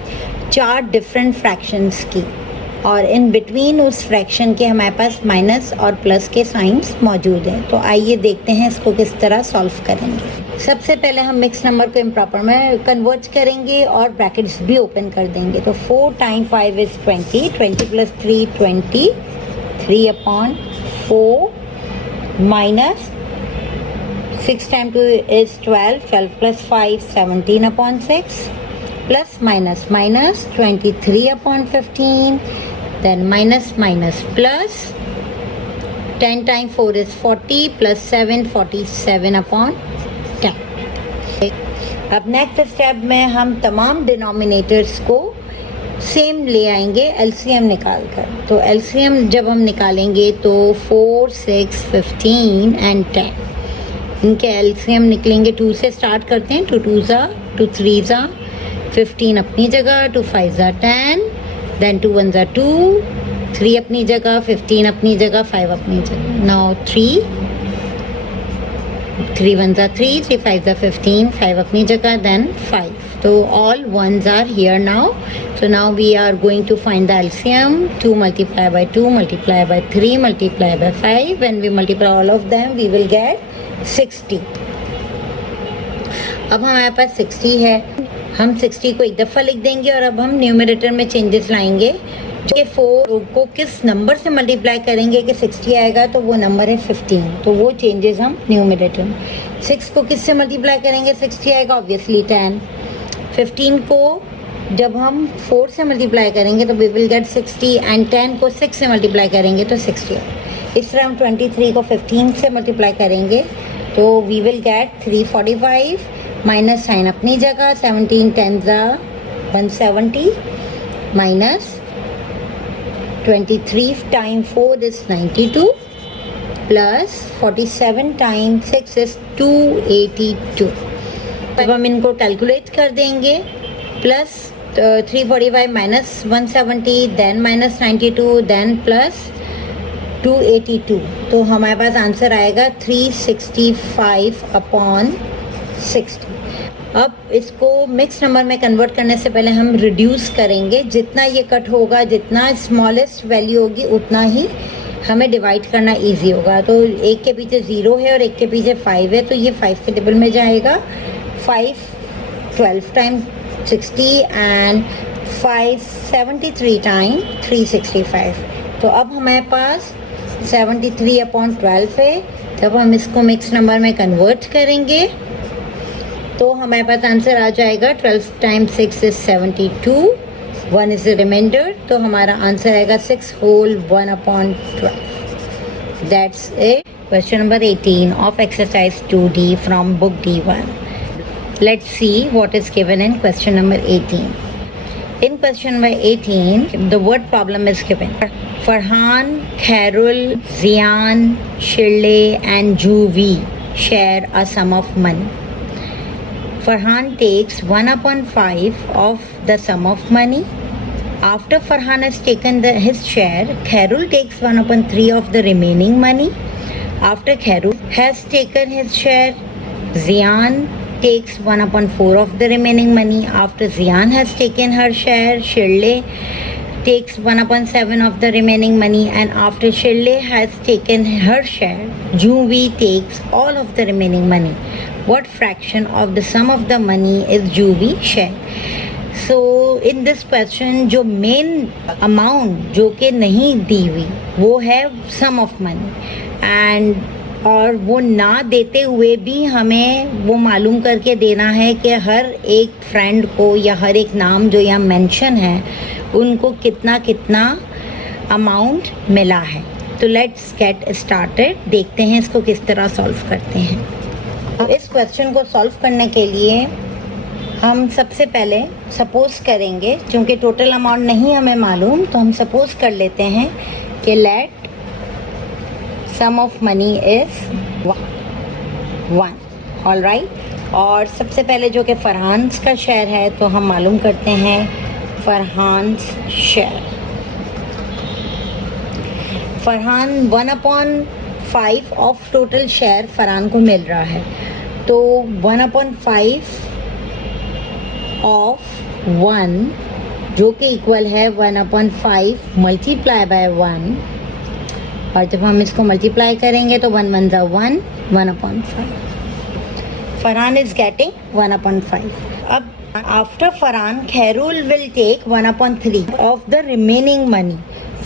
4 डिफरेंट फ्रैक्शंस की और इन बिटवीन उस फ्रैक्शन के हमारे पास माइनस और प्लस के साइंस मौजूद हैं। तो आइए देखते हैं इसको किस तरह सॉल्व करेंगे। सबसे पहले हम मिक्स नंबर को इम्प्रॉपर में कन्वर्ट करेंगे और ब्रैकेट्स भी ओपन कर देंगे। तो 4 time 5 is 20, 20 plus 3 20, 3/4 minus 6 time 2 is 12, 12 plus 5 17/6 plus minus 23/15, then minus plus 10 times 4 is 40 plus 7 47/10। अब नेक्स्ट स्टेप में हम तमाम डिनोमिनेटर्स को सेम ले आएंगे एलसीएम निकाल कर। तो एलसीएम जब हम निकालेंगे तो 4 6 15 and 10 इनके एलसीएम निकलेंगे। 2 से स्टार्ट करते हैं। 2 2 ज़ा 2 3 ज़ा 15 अपनी जगह, 2 5 ज़ा 10, देन 2 1 ज़ा 2, 3 अपनी जगह, 15 अपनी जगह, 5 अपनी जगह। नाउ 3 1 ज़ा 3, 3 5 ज़ा 15, 5 अपनी जगह, then 5। So all ones are here now. So now we are going to find the LCM. 2 multiplied by 2 multiplied by 3 multiplied by 5. When we multiply all of them, we will get 60। अब हमारे पास 60 है, हम 60 को एक दफ़ा लिख देंगे और अब हम न्यूमरेटर में चेंजेस लाएंगे। जो कि 4 को किस नंबर से मल्टीप्लाई करेंगे कि 60 आएगा, तो वो नंबर है 15। तो वो चेंजेस हम न्यूमरेटर में। 6 को किस से मल्टीप्लाई करेंगे 60 आएगा, ऑब्वियसली 10। 15 को जब हम 4 से मल्टीप्लाई करेंगे तो वी विल गेट 60 एंड 10 को 6 से मल्टीप्लाई करेंगे तो 60। इस तरह हम 23 को 15 से मल्टीप्लाई करेंगे तो we will get 345, minus sign अपनी जगह, 17 10 170 minus 23 time 4 is 92 plus 47 time 6 is 282। अब हम इनको कैलकुलेट कर देंगे। Plus 345 minus 170 then minus 92 then plus 282, तो हमारे पास आंसर आएगा 365 अपॉन 60। अब इसको मिक्स नंबर में कन्वर्ट करने से पहले हम रिड्यूस करेंगे। जितना ये कट होगा, जितना स्मॉलेस्ट वैल्यू होगी, उतना ही हमें डिवाइड करना इजी होगा। तो एक के पीछे 0 है और एक के पीछे 5 है, तो ये 5 के टेबल में जाएगा। 5 12 टाइम 60 एंड 5 73 टाइम 365। तो अब हमारे पास 73 अपॉन 12 है। जब हम इसको मिक्स नंबर में कन्वर्ट करेंगे तो हमारे पास आंसर आ जाएगा 12 time 6 is 72, 1 is the reminder, तो हमारा आंसर आएगा 6 whole 1 upon 12। That's it. Question number 18 of exercise 2D from book D1। Let's see what is given in question number 18. In question number 18, the word problem is given. Farhan, Khairul, Zian, Shirley and Juvi share a sum of money. Farhan takes 1 upon 5 of the sum of money. After Farhan has taken his share, Khairul takes 1 upon 3 of the remaining money. After Khairul has taken his share, Zian takes 1 upon 4 of the remaining money. After Zian has taken her share, Shirley takes 1 upon 7 of the remaining money, and after Shirley has taken her share, Juvi takes all of the remaining money. What fraction of the sum of the money is Juvi share? So in this question जो main amount जो कि नहीं दी हुई वो है sum of money, and और वो ना देते हुए भी हमें वो मालूम करके देना है कि हर एक फ्रेंड को या हर एक नाम जो यहाँ मेंशन है उनको कितना कितना अमाउंट मिला है। तो लेट्स गेट स्टार्टेड। देखते हैं इसको किस तरह सॉल्व करते हैं। तो इस क्वेश्चन को सॉल्व करने के लिए हम सबसे पहले सपोज करेंगे, क्योंकि टोटल अमाउंट नहीं हमें मालूम, तो हम सपोज कर लेते हैं कि let sum of money is 1। All right. और सबसे पहले जो कि फरहान्स का शेयर है तो हम मालूम करते हैं Farhan's share. Farhan 1 upon 5 of total share Farhan को मिल रहा है, तो 1 अपॉन 5 ऑफ 1 जो कि इक्वल है 1 अपॉन 5 मल्टीप्लाई बाय 1, और जब हम इसको मल्टीप्लाई करेंगे तो 1 1 ज़ा 1, 1 upon 5। Farhan is getting 1 upon 5। अब after Farhan Khairul will take 1 upon 3 of the remaining money.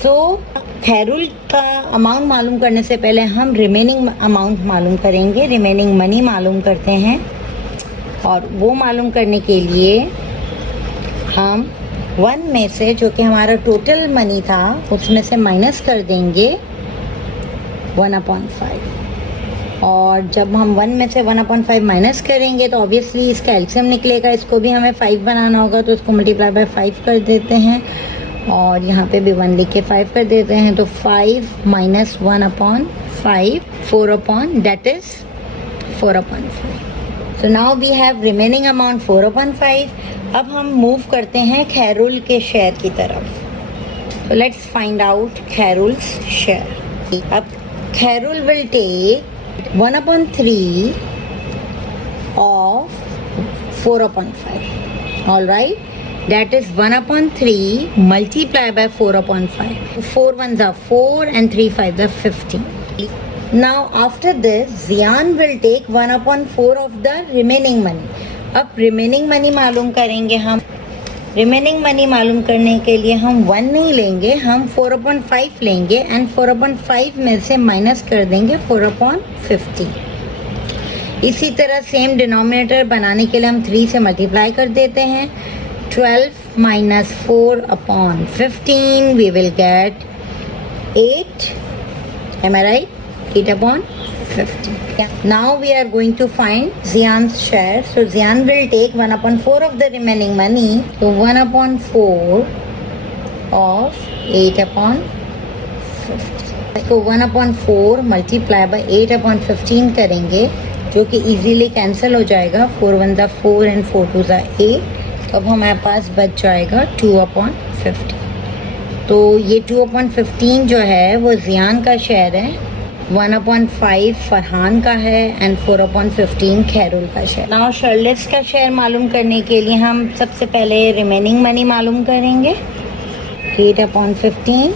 So Khairul का अमाउंट मालूम करने से पहले हम रिमेनिंग अमाउंट मालूम करेंगे, रिमेनिंग मनी मालूम करते हैं, और वो मालूम करने के लिए हम 1 में से जो कि हमारा टोटल मनी था उसमें से माइनस कर देंगे 1 अपॉन 5। और जब हम 1 में से 1 अपॉन 5 माइनस करेंगे तो ऑब्वियसली इसका एलसीएम निकलेगा, इसको भी हमें 5 बनाना होगा, तो इसको मल्टीप्लाई बाय 5 कर देते हैं और यहाँ पे भी 1 लिख के 5 कर देते हैं। तो 5 minus 1 upon 5, 4 upon, that is 4 upon 5। So now we have remaining amount 4 upon 5। अब हम मूव करते हैं खैरुल के शेयर की तरफ। तो लेट्स फाइंड आउट खैरुल्स शेयर। अब खैरुल will take 1 upon 3 of 4 upon 5. All right, that is 1 upon 3 multiply by 4 upon 5. 4 1s are 4 and 3 5s are 15. Now after this, Zian will take 1/4 of the remaining money. अब remaining money मालूम करेंगे हम. रिमेनिंग मनी मालूम करने के लिए हम 1 नहीं लेंगे, हम 4/5 लेंगे एंड 4/5 में से माइनस कर देंगे 4/50. इसी तरह सेम डिनोमिनेटर बनाने के लिए हम 3 से मल्टीप्लाई कर देते हैं. 12 minus 4/15 we will get 8. Am I right? 8/50. Now we are going to find Zian's share. So Zian will take 1/4 of the remaining money. So 1/4 of 8/50. So 1/4 multiply by 8/15 करेंगे, जो कि easily cancel हो जाएगा. 4 1 जा 4 and 4 2 जा 8. तो अब हमारे पास बच जाएगा 2/50. तो ये 2/15 जो है वो जियान का शेयर है, 1/5 फरहान का है एंड 4/15 खैरुल का शेयर. नाउ शर्लिस का शेयर मालूम करने के लिए हम सबसे पहले रिमेनिंग मनी मालूम करेंगे. 8/15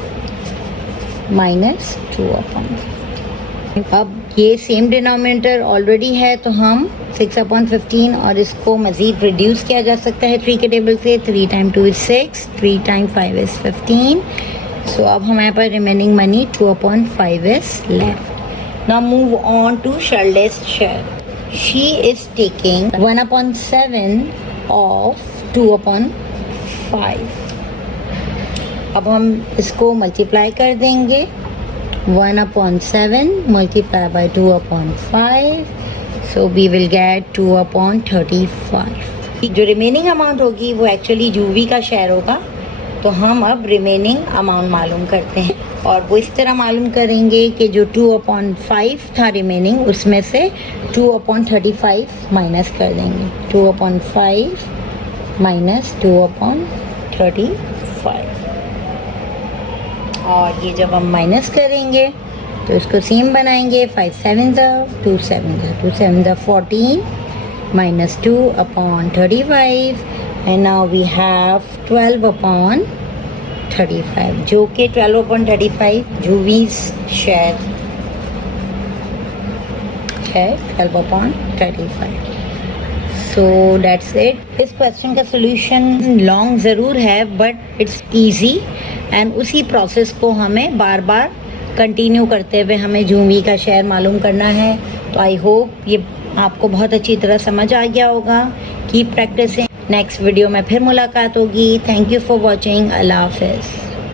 माइनस 2/15. अब ये सेम डिनोमिनेटर ऑलरेडी है तो हम 6/15 और इसको मज़ीद रिड्यूस किया जा सकता है 3 के टेबल से. 3 टाइम 2 is 6, 3 टाइम 5 is 15. सो अब हमारे पास remaining money 2/5 is left. Now move on to Shirley's share. She is taking 1/7 of 2/5. अब हम इसको मल्टीप्लाई कर देंगे. 1/7 multiply by 2/5. So we will get 2/35. जो रिमेनिंग अमाउंट होगी वो एक्चुअली जूवी का शेयर होगा. तो हम अब रिमेनिंग अमाउंट मालूम करते हैं और वो इस तरह मालूम करेंगे कि जो 2/5 था रिमेनिंग, उसमें से 2/35 माइनस कर देंगे. 2/5 माइनस 2/35. और ये जब हम माइनस करेंगे तो इसको सेम बनाएंगे. 5 7 जा 2 7 जा 2 7 जा 14 minus 2/35 and now we have 12/35, जो कि 12/35 जूवीज शेयर है. 12/35. So that's it. इस क्वेश्चन का सोल्यूशन लॉन्ग ज़रूर है बट इट्स ईजी एंड उसी प्रोसेस को हमें बार बार कंटिन्यू करते हुए हमें जूवी का शेयर मालूम करना है. तो आई होप ये आपको बहुत अच्छी तरह समझ आ गया होगा. Keep practising. नेक्स्ट वीडियो में फिर मुलाकात होगी. Thank you for watching. Allah हाफिज़.